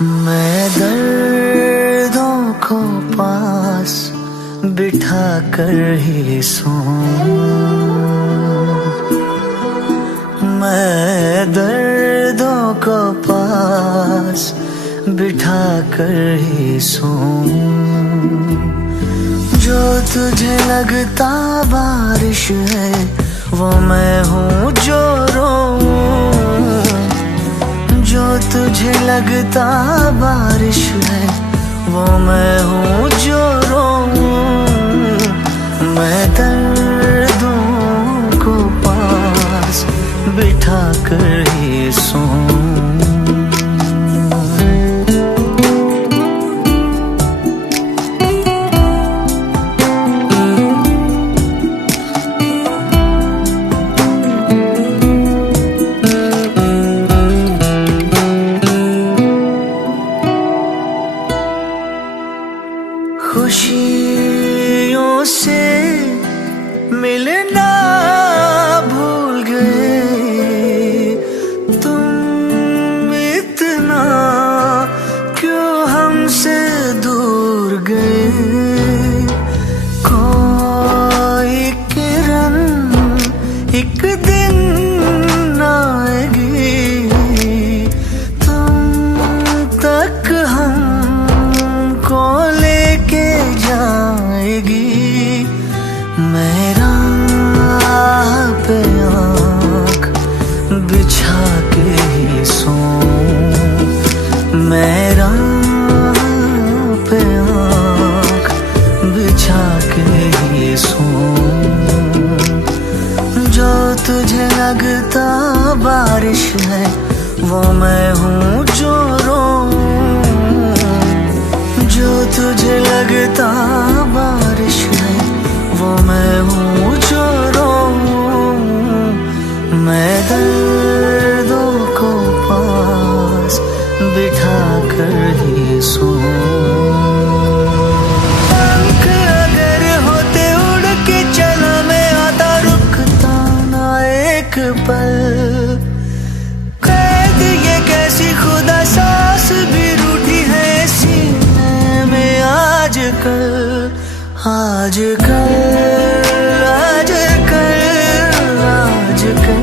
मैं दर्दों को पास बिठा कर ही सोऊं, मैं दर्दों को पास बिठा कर ही सोऊं। जो तुझे लगता बारिश है वो मैं हूँ जो रोऊं, जो तुझे लगता बारिश है वो मैं हूँ जो रोऊं। मैं दर्दों को पास बिठा कर ही सोऊं। खुशियों से मिलना भूल गए तुम, इतना क्यों हमसे दूर गए। कोई किरण एक दिन आएगी तुम तक हमको लेके जाएगी। मेरा पे आँख बिछा के ही सोऊं, मेरा पे आँख बिछा के ही सोऊं। जो तुझे लगता बारिश है वो मैं हूँ जो रोऊं, जो तुझे लगता बारिश है वो मैं हूँ जो रोऊं। मैं दर्दों को पास बिठा कर ही सोऊं। पंख अगर होते उड़ के चला मैं आता, रुकता ना एक पल। कैद ये कैसी खुदा सांस भी रूठी है सीने में आजकल, आजकल, आजकल, आजकल,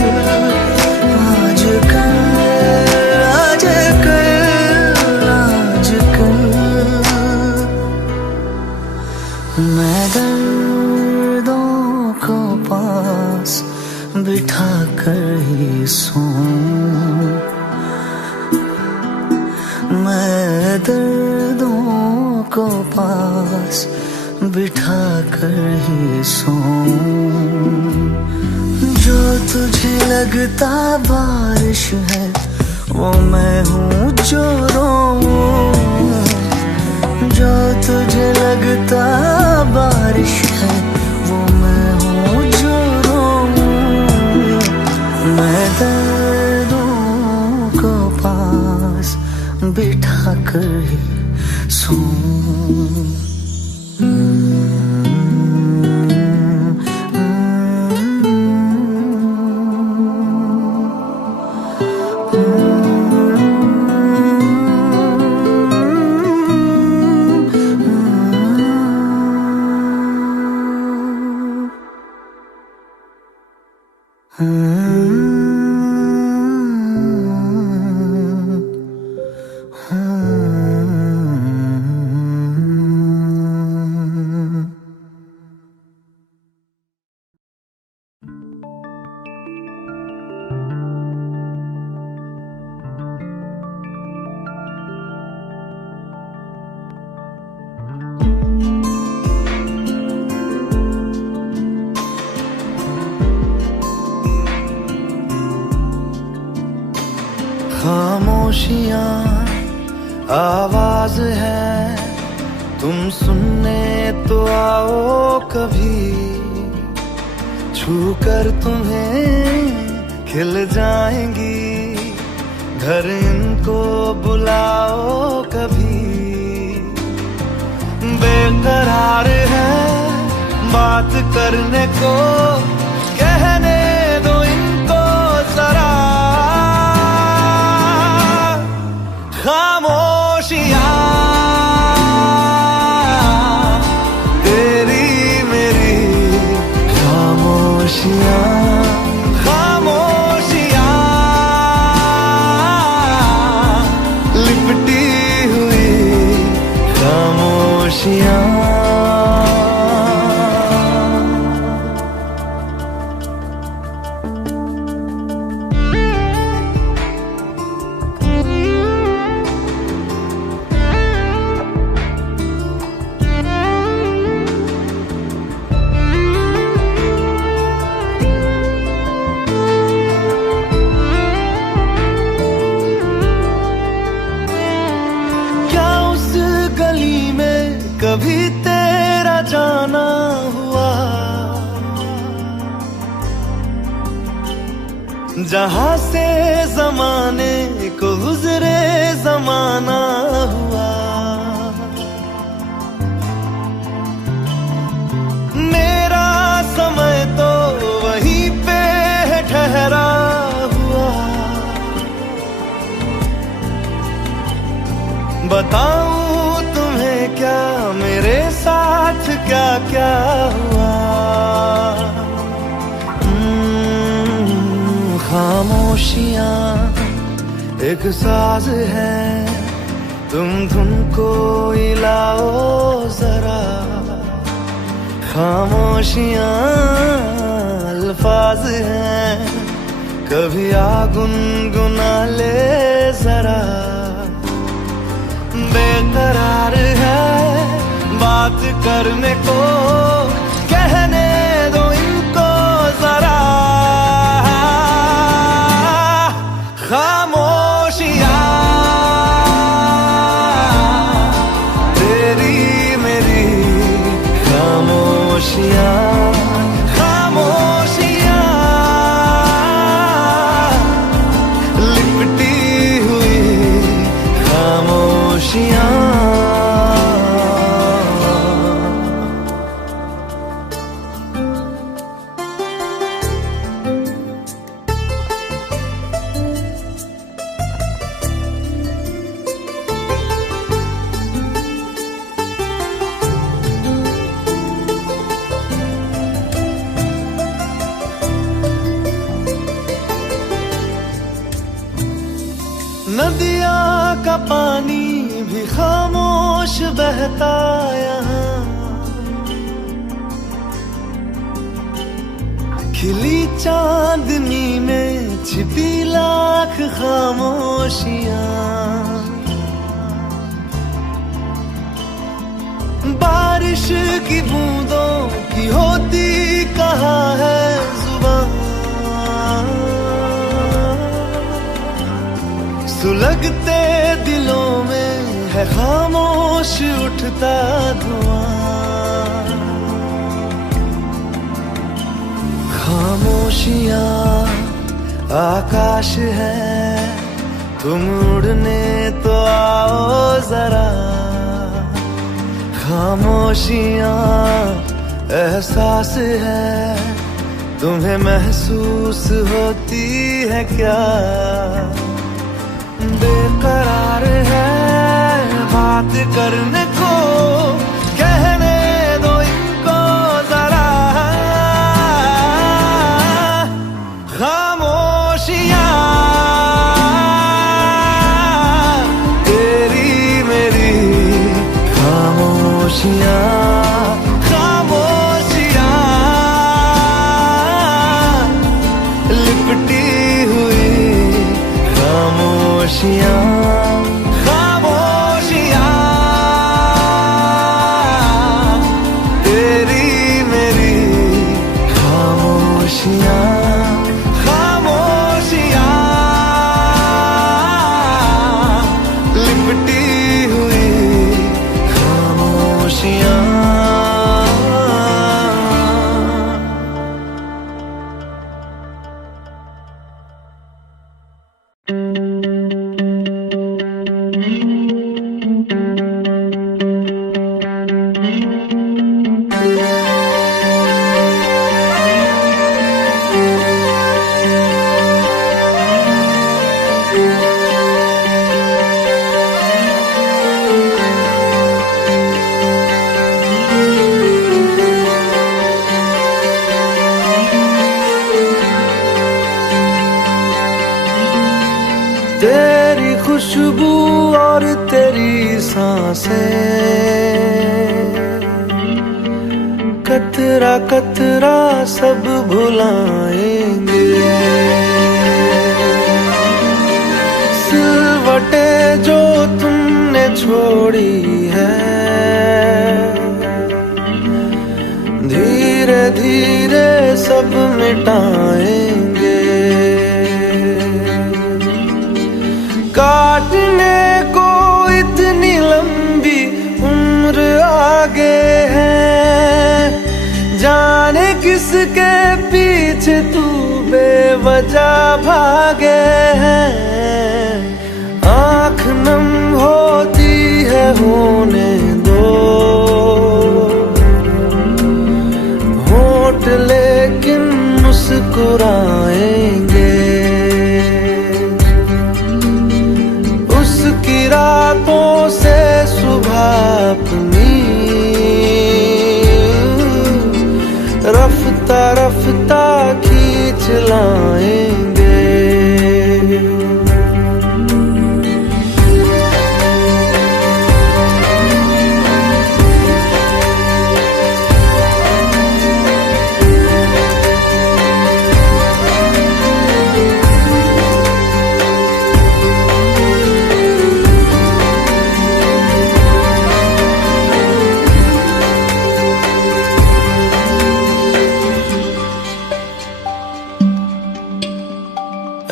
आजकल, आजकल, आजकल। मैं दर्दों को पास बिठा कर ही सोऊं, मैं दर्दों को पास बिठा कर ही सोऊं। जो तुझे लगता बारिश है वो मैं हूँ जो रोऊं, जो तुझे लगता बारिश है वो मैं हूँ जो रोऊं। मैं दर्दों को पास बिठा कर ही सोऊं। खामोशियाँ आवाज है, तुम सुनने तो आओ कभी। छू कर तुम्हें खिल जाएंगी, घर इनको बुलाओ कभी। बेकरार है बात करने को, कहने दो इनको जरा। खामोश तेरी मेरी खामोशियां, खामोशियां लिपटी हुई खामोशियां। कभी तेरा जाना हुआ जहां से जमाने को गुजरे जमाना हुआ। मेरा समय तो वहीं पे ठहरा हुआ। बताऊं क्या मेरे साथ क्या क्या हुआ। खामोशियां एक साज है, तुम धुन को हिलाओ जरा। खामोशियां अल्फाज हैं, कभी आ गुनगुना ले जरा। बेकरार है बात करने को, कहने दो इनको जरा। खामोशियां तेरी मेरी खामोशियां, खामोशियां लिपटी हुई खामोशियां। नदिया का पानी भी खामोश बहता यहाँ। खिली चांदनी में छिपी लाख खामोशियां। बारिश की बूंदों की होती कहाँ है जुबान। सुलगते दिलों में है खामोश उठता धुआं। खामोशियां आकाश है, तुम उड़ने तो आओ जरा। खामोशियां एहसास है, तुम्हें महसूस होती है क्या। बेकरार है बात करने को, कहने दो इनको जरा। खामोशियां तेरी मेरी खामोशियां, खामोशियां लिपटी हुई खामोशियां, खामोशियां तेरी मेरी खामोशियां, खामोशियां लिपटी हुई खामोशियां। तेरी खुशबू और तेरी सांसें कतरा कतरा सब भुलाएंगे। सिलवटे जो तुमने छोड़ी है धीरे धीरे सब मिटाएंगे। काटने को इतनी लंबी उम्र आगे है, जाने किसके पीछे तू बेवजह भागे है। आँख नम होती है होने दो, होठ लेकिन मुस्कुराएंगे। उसकी रातों से सुबह अपनी रफ्ता रफ्ता खींच लाएंगे।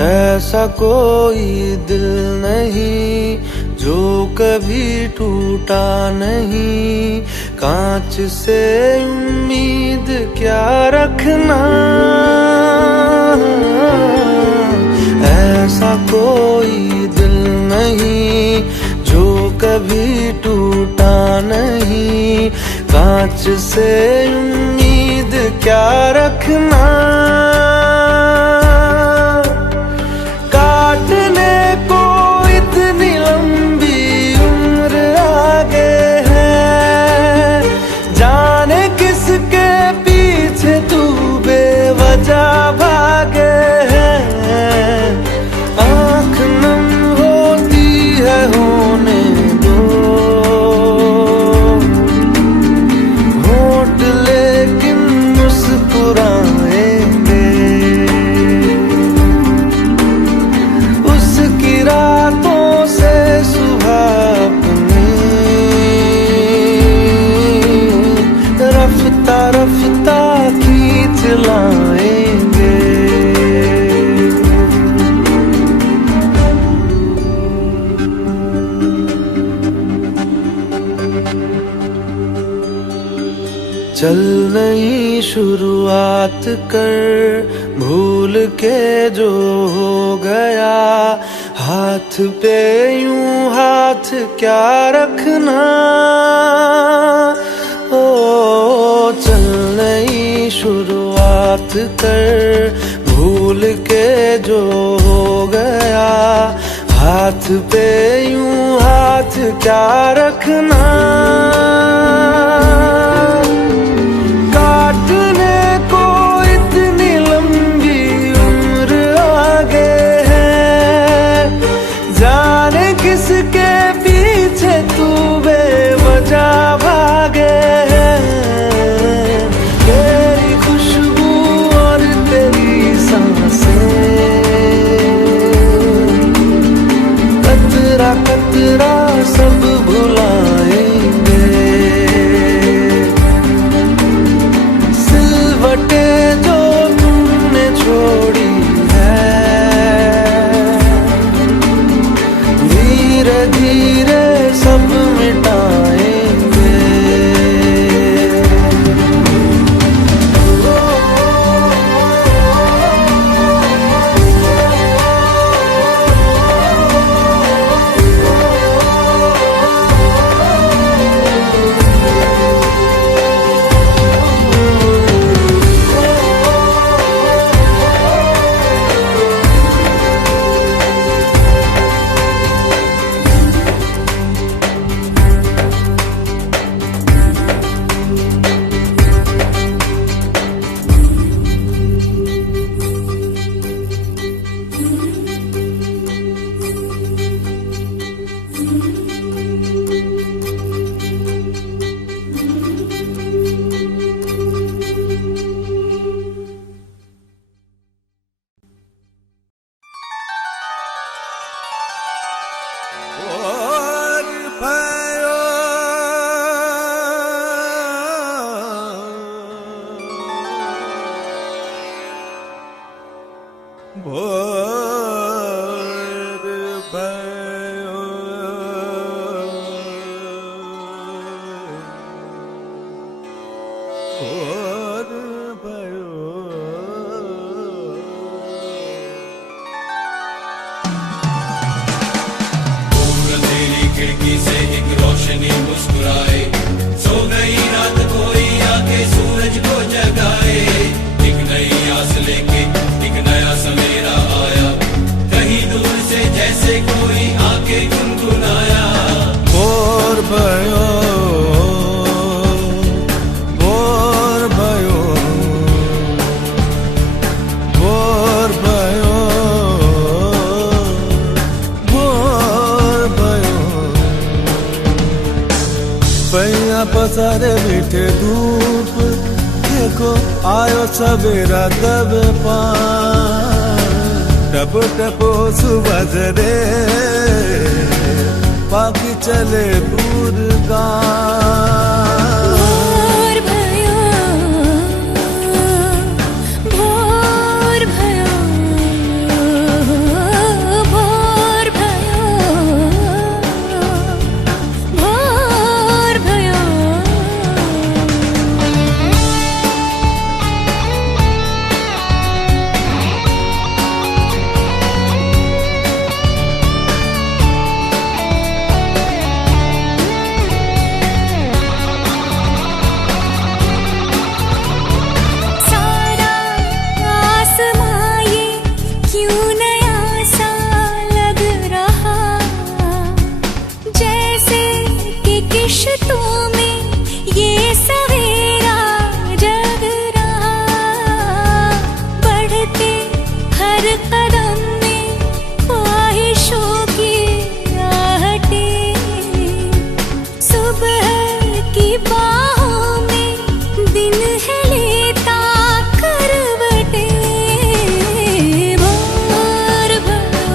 ऐसा कोई दिल नहीं जो कभी टूटा नहीं, कांच से उम्मीद क्या रखना। ऐसा कोई दिल नहीं जो कभी टूटा नहीं, कांच से उम्मीद क्या रखना। काटने को इतनी लंबी उम्र आगे है, जाने किसके पीछे तू बेवजह भागे है। आँख नम होती है होने दो, होठ लेकिन मुस्कुराएंगे। उसकी रातों से सुबह अपनी रफ्ता रफ्ता खींच लाएंगे। चल नई शुरुआत कर भूल के जो हो गया, हाथ पे यूं हाथ क्या रखना। ओ चल नई शुरुआत कर भूल के जो हो गया, हाथ पे यूं हाथ क्या रखना। काटने को इतनी लंबी उम्र आगे है, जाने किसके पीछे तू बेवजह भागे है। तेरी खुशबू और तेरी सांसें कतरा कतरा सब भुलाएंगे। सिलवटे जो तुमने छोड़ी है धीरे धीरे सब मिटाएंगे। भोर भयो भोर भयो भोर भयो तेरी खिड़की से एक रोशनी मुस्कुराए, सो गई रात कोई आके सूरज को जगाए। एक नई आस लेके एक नया सवेरा आया, कहीं दूर से जैसे कोई आके गुनगुनाया। भोर भयो भोर भयो भोर भयो भोर भयो पैया पसारे मीठे धूप देखो आयो सवेरा तब टप टप सुबह रे बाकी चले दूर गाँव भोर भयो भोर भयो भोर भयो भोर भयो सारा आसमां ये क्यों नया सा लग रहा, जैसे कि किश्तों में ये सवेरा जग रहा। बढ़ते हर कदम में ख्वाहिशों की आहटें, सुबह की बाहों में दिन है लेता करवटें। भोर भयो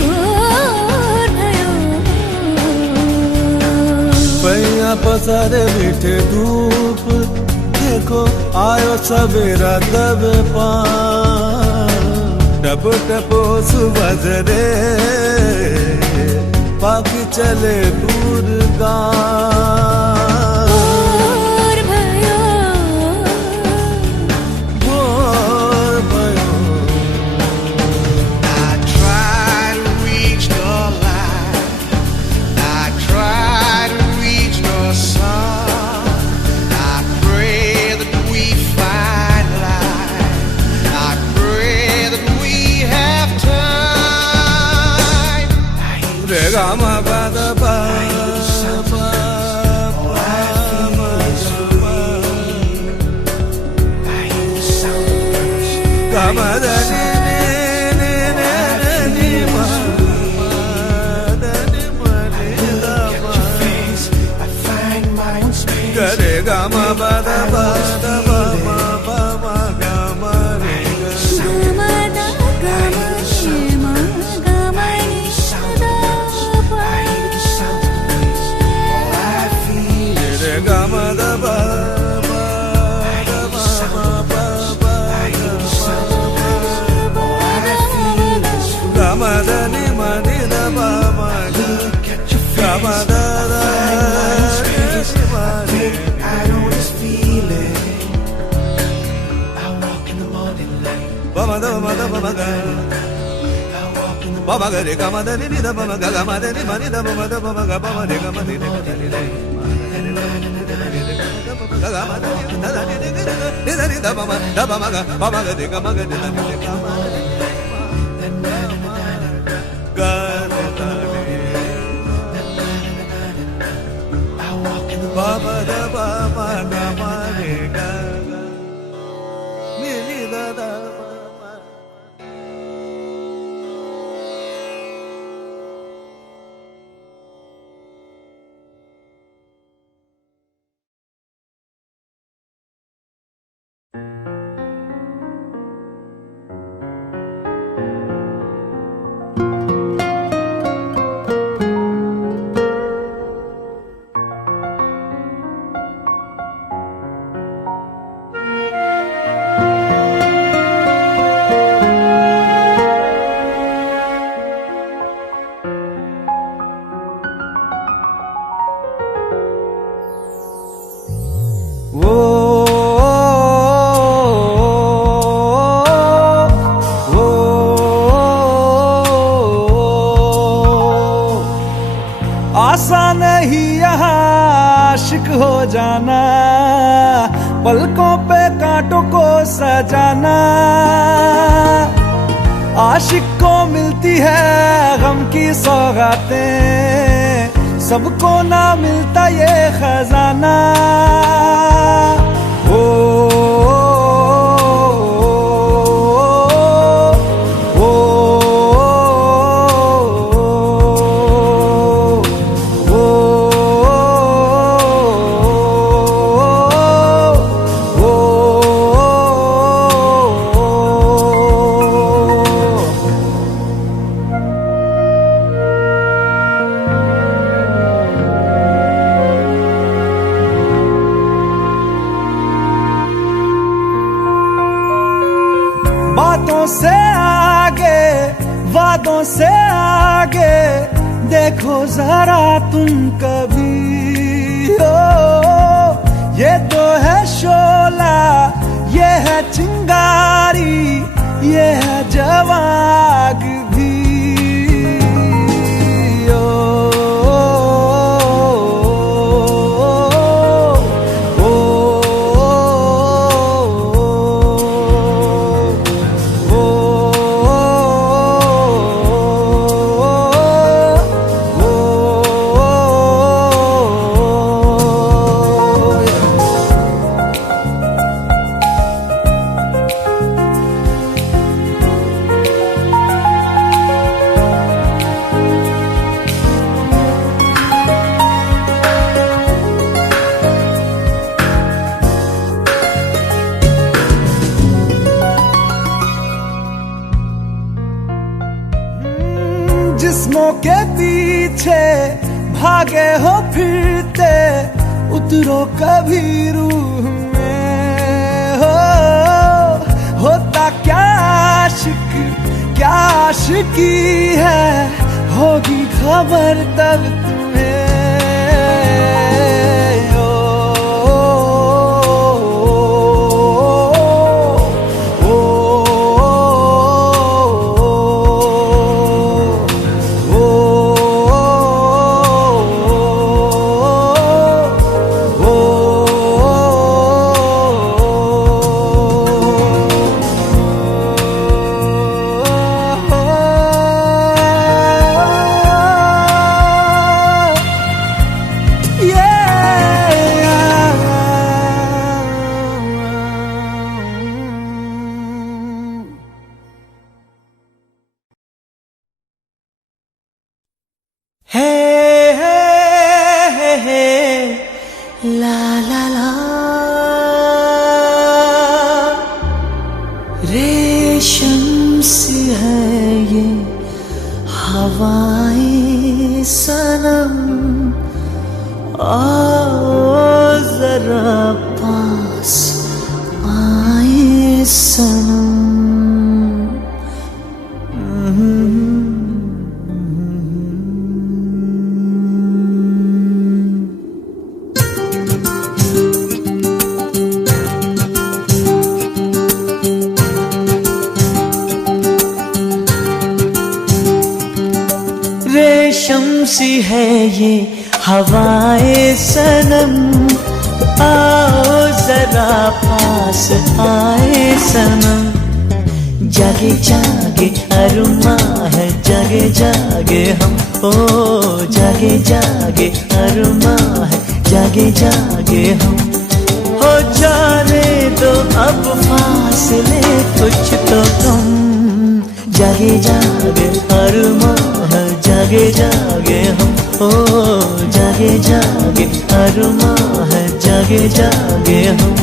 भोर भयो पैया पसारे मीठे धूप देखो आयो सवेरा तब टप टप सुबह रे बाकी चले दूर गाँव भोर भयो भोर भयो I try to reach the light, I try to reach the sun, I pray that we find light, I pray that we have time. रे गा मा पा दा पा पा पा मा गा गा मा दा नी नी नी नी नी मा मा दा नी मा नी दा मा I find my own space. गा रे गा मा पा दा पा दा पा मा पा मा गा मा रे गा गमदा गमशे मा गमनि सदा रे गा मा दा पा पा दा पा मा पा पा गा मा दा नी मा नी दा पा मा गा गा मा दा दा नी मा नी I know this feeling. I walk in the morning light. ba ma da ba ma ga I walk in the ba ma ga re ga ma da ni ni da ba ma ga ma da ni ma ni da ba ma da ba ma ga ba ma re ga ma ni ga ni ga ma da ni da da ni ni da ni da ba ma ga de ga ma ga de da ni ga ma ga da ni I walk in the ba ma da ba ma ga ma re ga ni ni da da ba ma ही यहाँ आशिक हो जाना, पलकों पे कांटों को सजाना। आशिक को मिलती है गम की सौगातें, सबको ना मिलता ये खजाना। ओ, बातों से आगे, वादों से आगे, देखो जरा तुम कभी। ओ, ये तो है शोला, ये है चिंगारी, ये है जवाग भी। जिस्मों के पीछे भागे हो फिरते, उतरो कभी रूह में। होता क्या आशिक, क्या आशिकी है, होगी खबर तब तुम्हें। ला ला ला, रेशम सी है ये हवाएं सनम, आओ जरा पास आए सनम। रेशम सी है ये हवाएं सनम, आओ जरा पास आए सनम। जागे जागे अरुमा है, जागे जागे हम, ओ जागे जागे अरुमा है, जागे जागे हम। हो जाने दो अब फासले कुछ तो कम, जागे जागे अरुमा है, जागे जागे हम, ओ जागे जागे अरुमा है, जागे जागे हम।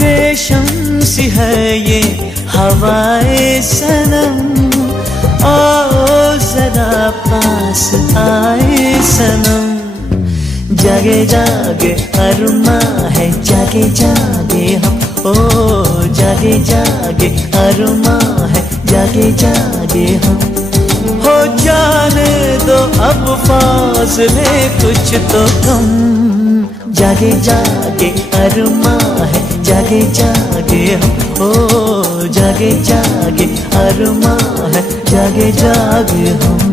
रेशम सी है ये हवाएं सनम, आओ जरा पास आए सनम। जागे जागे अरुमा है, जागे जागे हम, ओ जागे जागे अरुमा है, जागे जागे हम। हो जाने दो अब फासले कुछ तो कम, जागे जागे अरुमा है, जागे जागे हम, ओ जागे जागे अरुमा है, जागे जागे हम।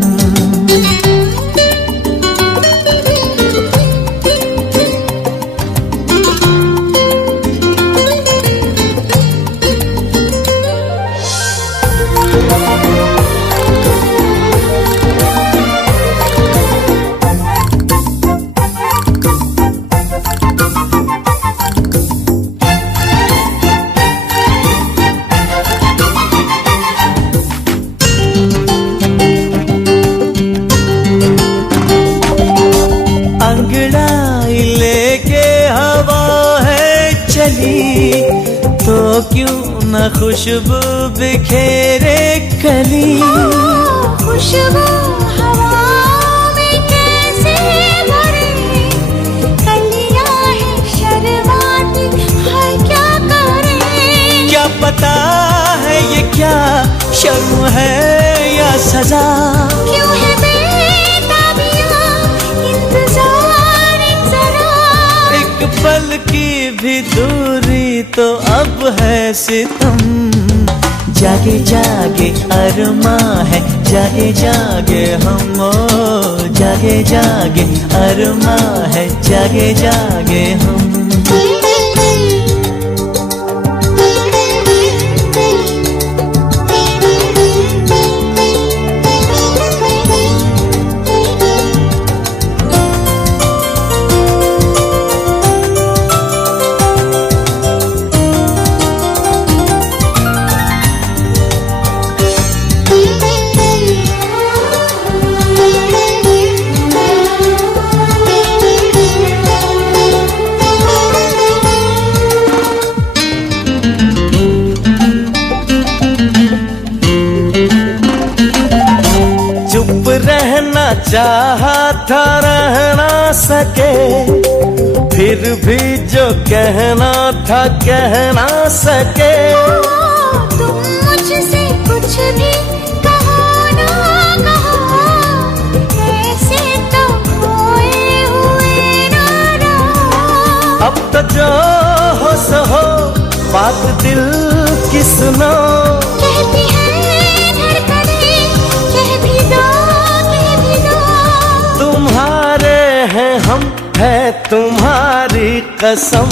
खुशबू बिखेरे कली, खुशबू हवा में कैसे भरे, कलियां है शर्माती है क्या करें। क्या पता है ये क्या शर्म है या सजा, क्यों है बेताबियां इंतजार एक जरा, एक पल की भी दूरी तो अब है सितम। जागे जागे अरमा है, जागे जागे हम, ओ जागे जागे अरमा है, जागे जागे हम। चाहा था रह ना सके, फिर भी जो कहना था कह ना सके। तुम मुझसे कुछ भी कहो ना कहो, ऐसे तो खोए हुए ना रहो। अब तो जो हो सो हो, बात दिल की सुनो, कहती है धड़कनें, कह भी दो कह भी दो। तुम्हारे हैं हम, है तुम्हारी कसम।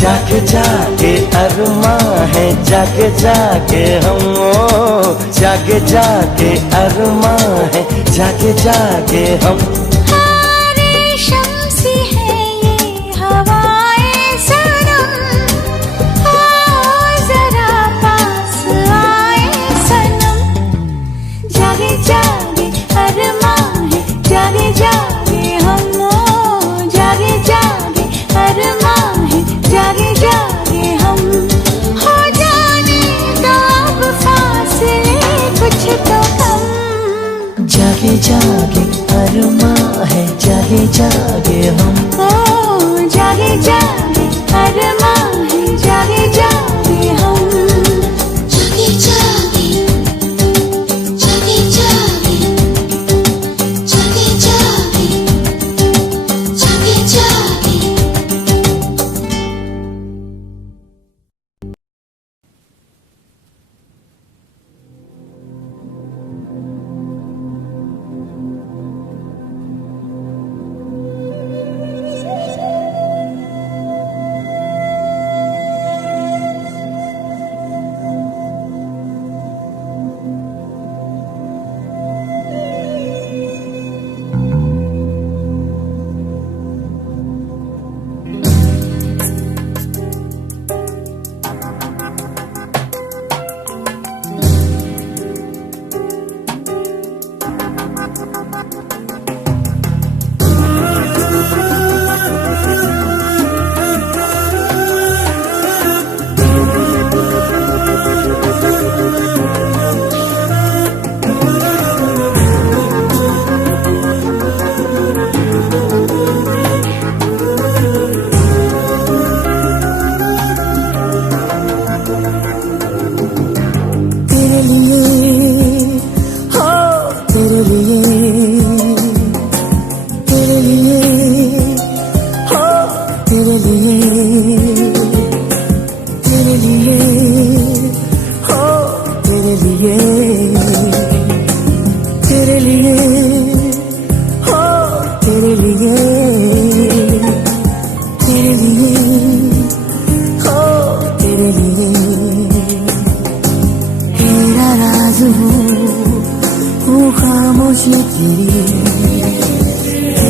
जागे जागे अरमा है, जागे जागे हम, ओ जागे जागे अरमा है, जागे जागे हम। रेशम सी है ये हवाएं सनम, आओ जरा पास आए सनम। जागे जागे अरमा है, जागे जागे हम, ओ जागे जागे अरमा है, जागे जागे हम। हो जाने दो अब फासले कुछ तो कम। जागे जागे अरमा है, जागे जागे हम, ओ जागे जागे अरमा है, जागे जागे हम। जागे जागे जागे जागे जागे जागे जागे जागे।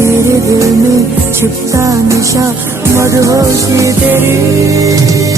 तेरे दिल में छिपता नशा मदहोशी तेरी।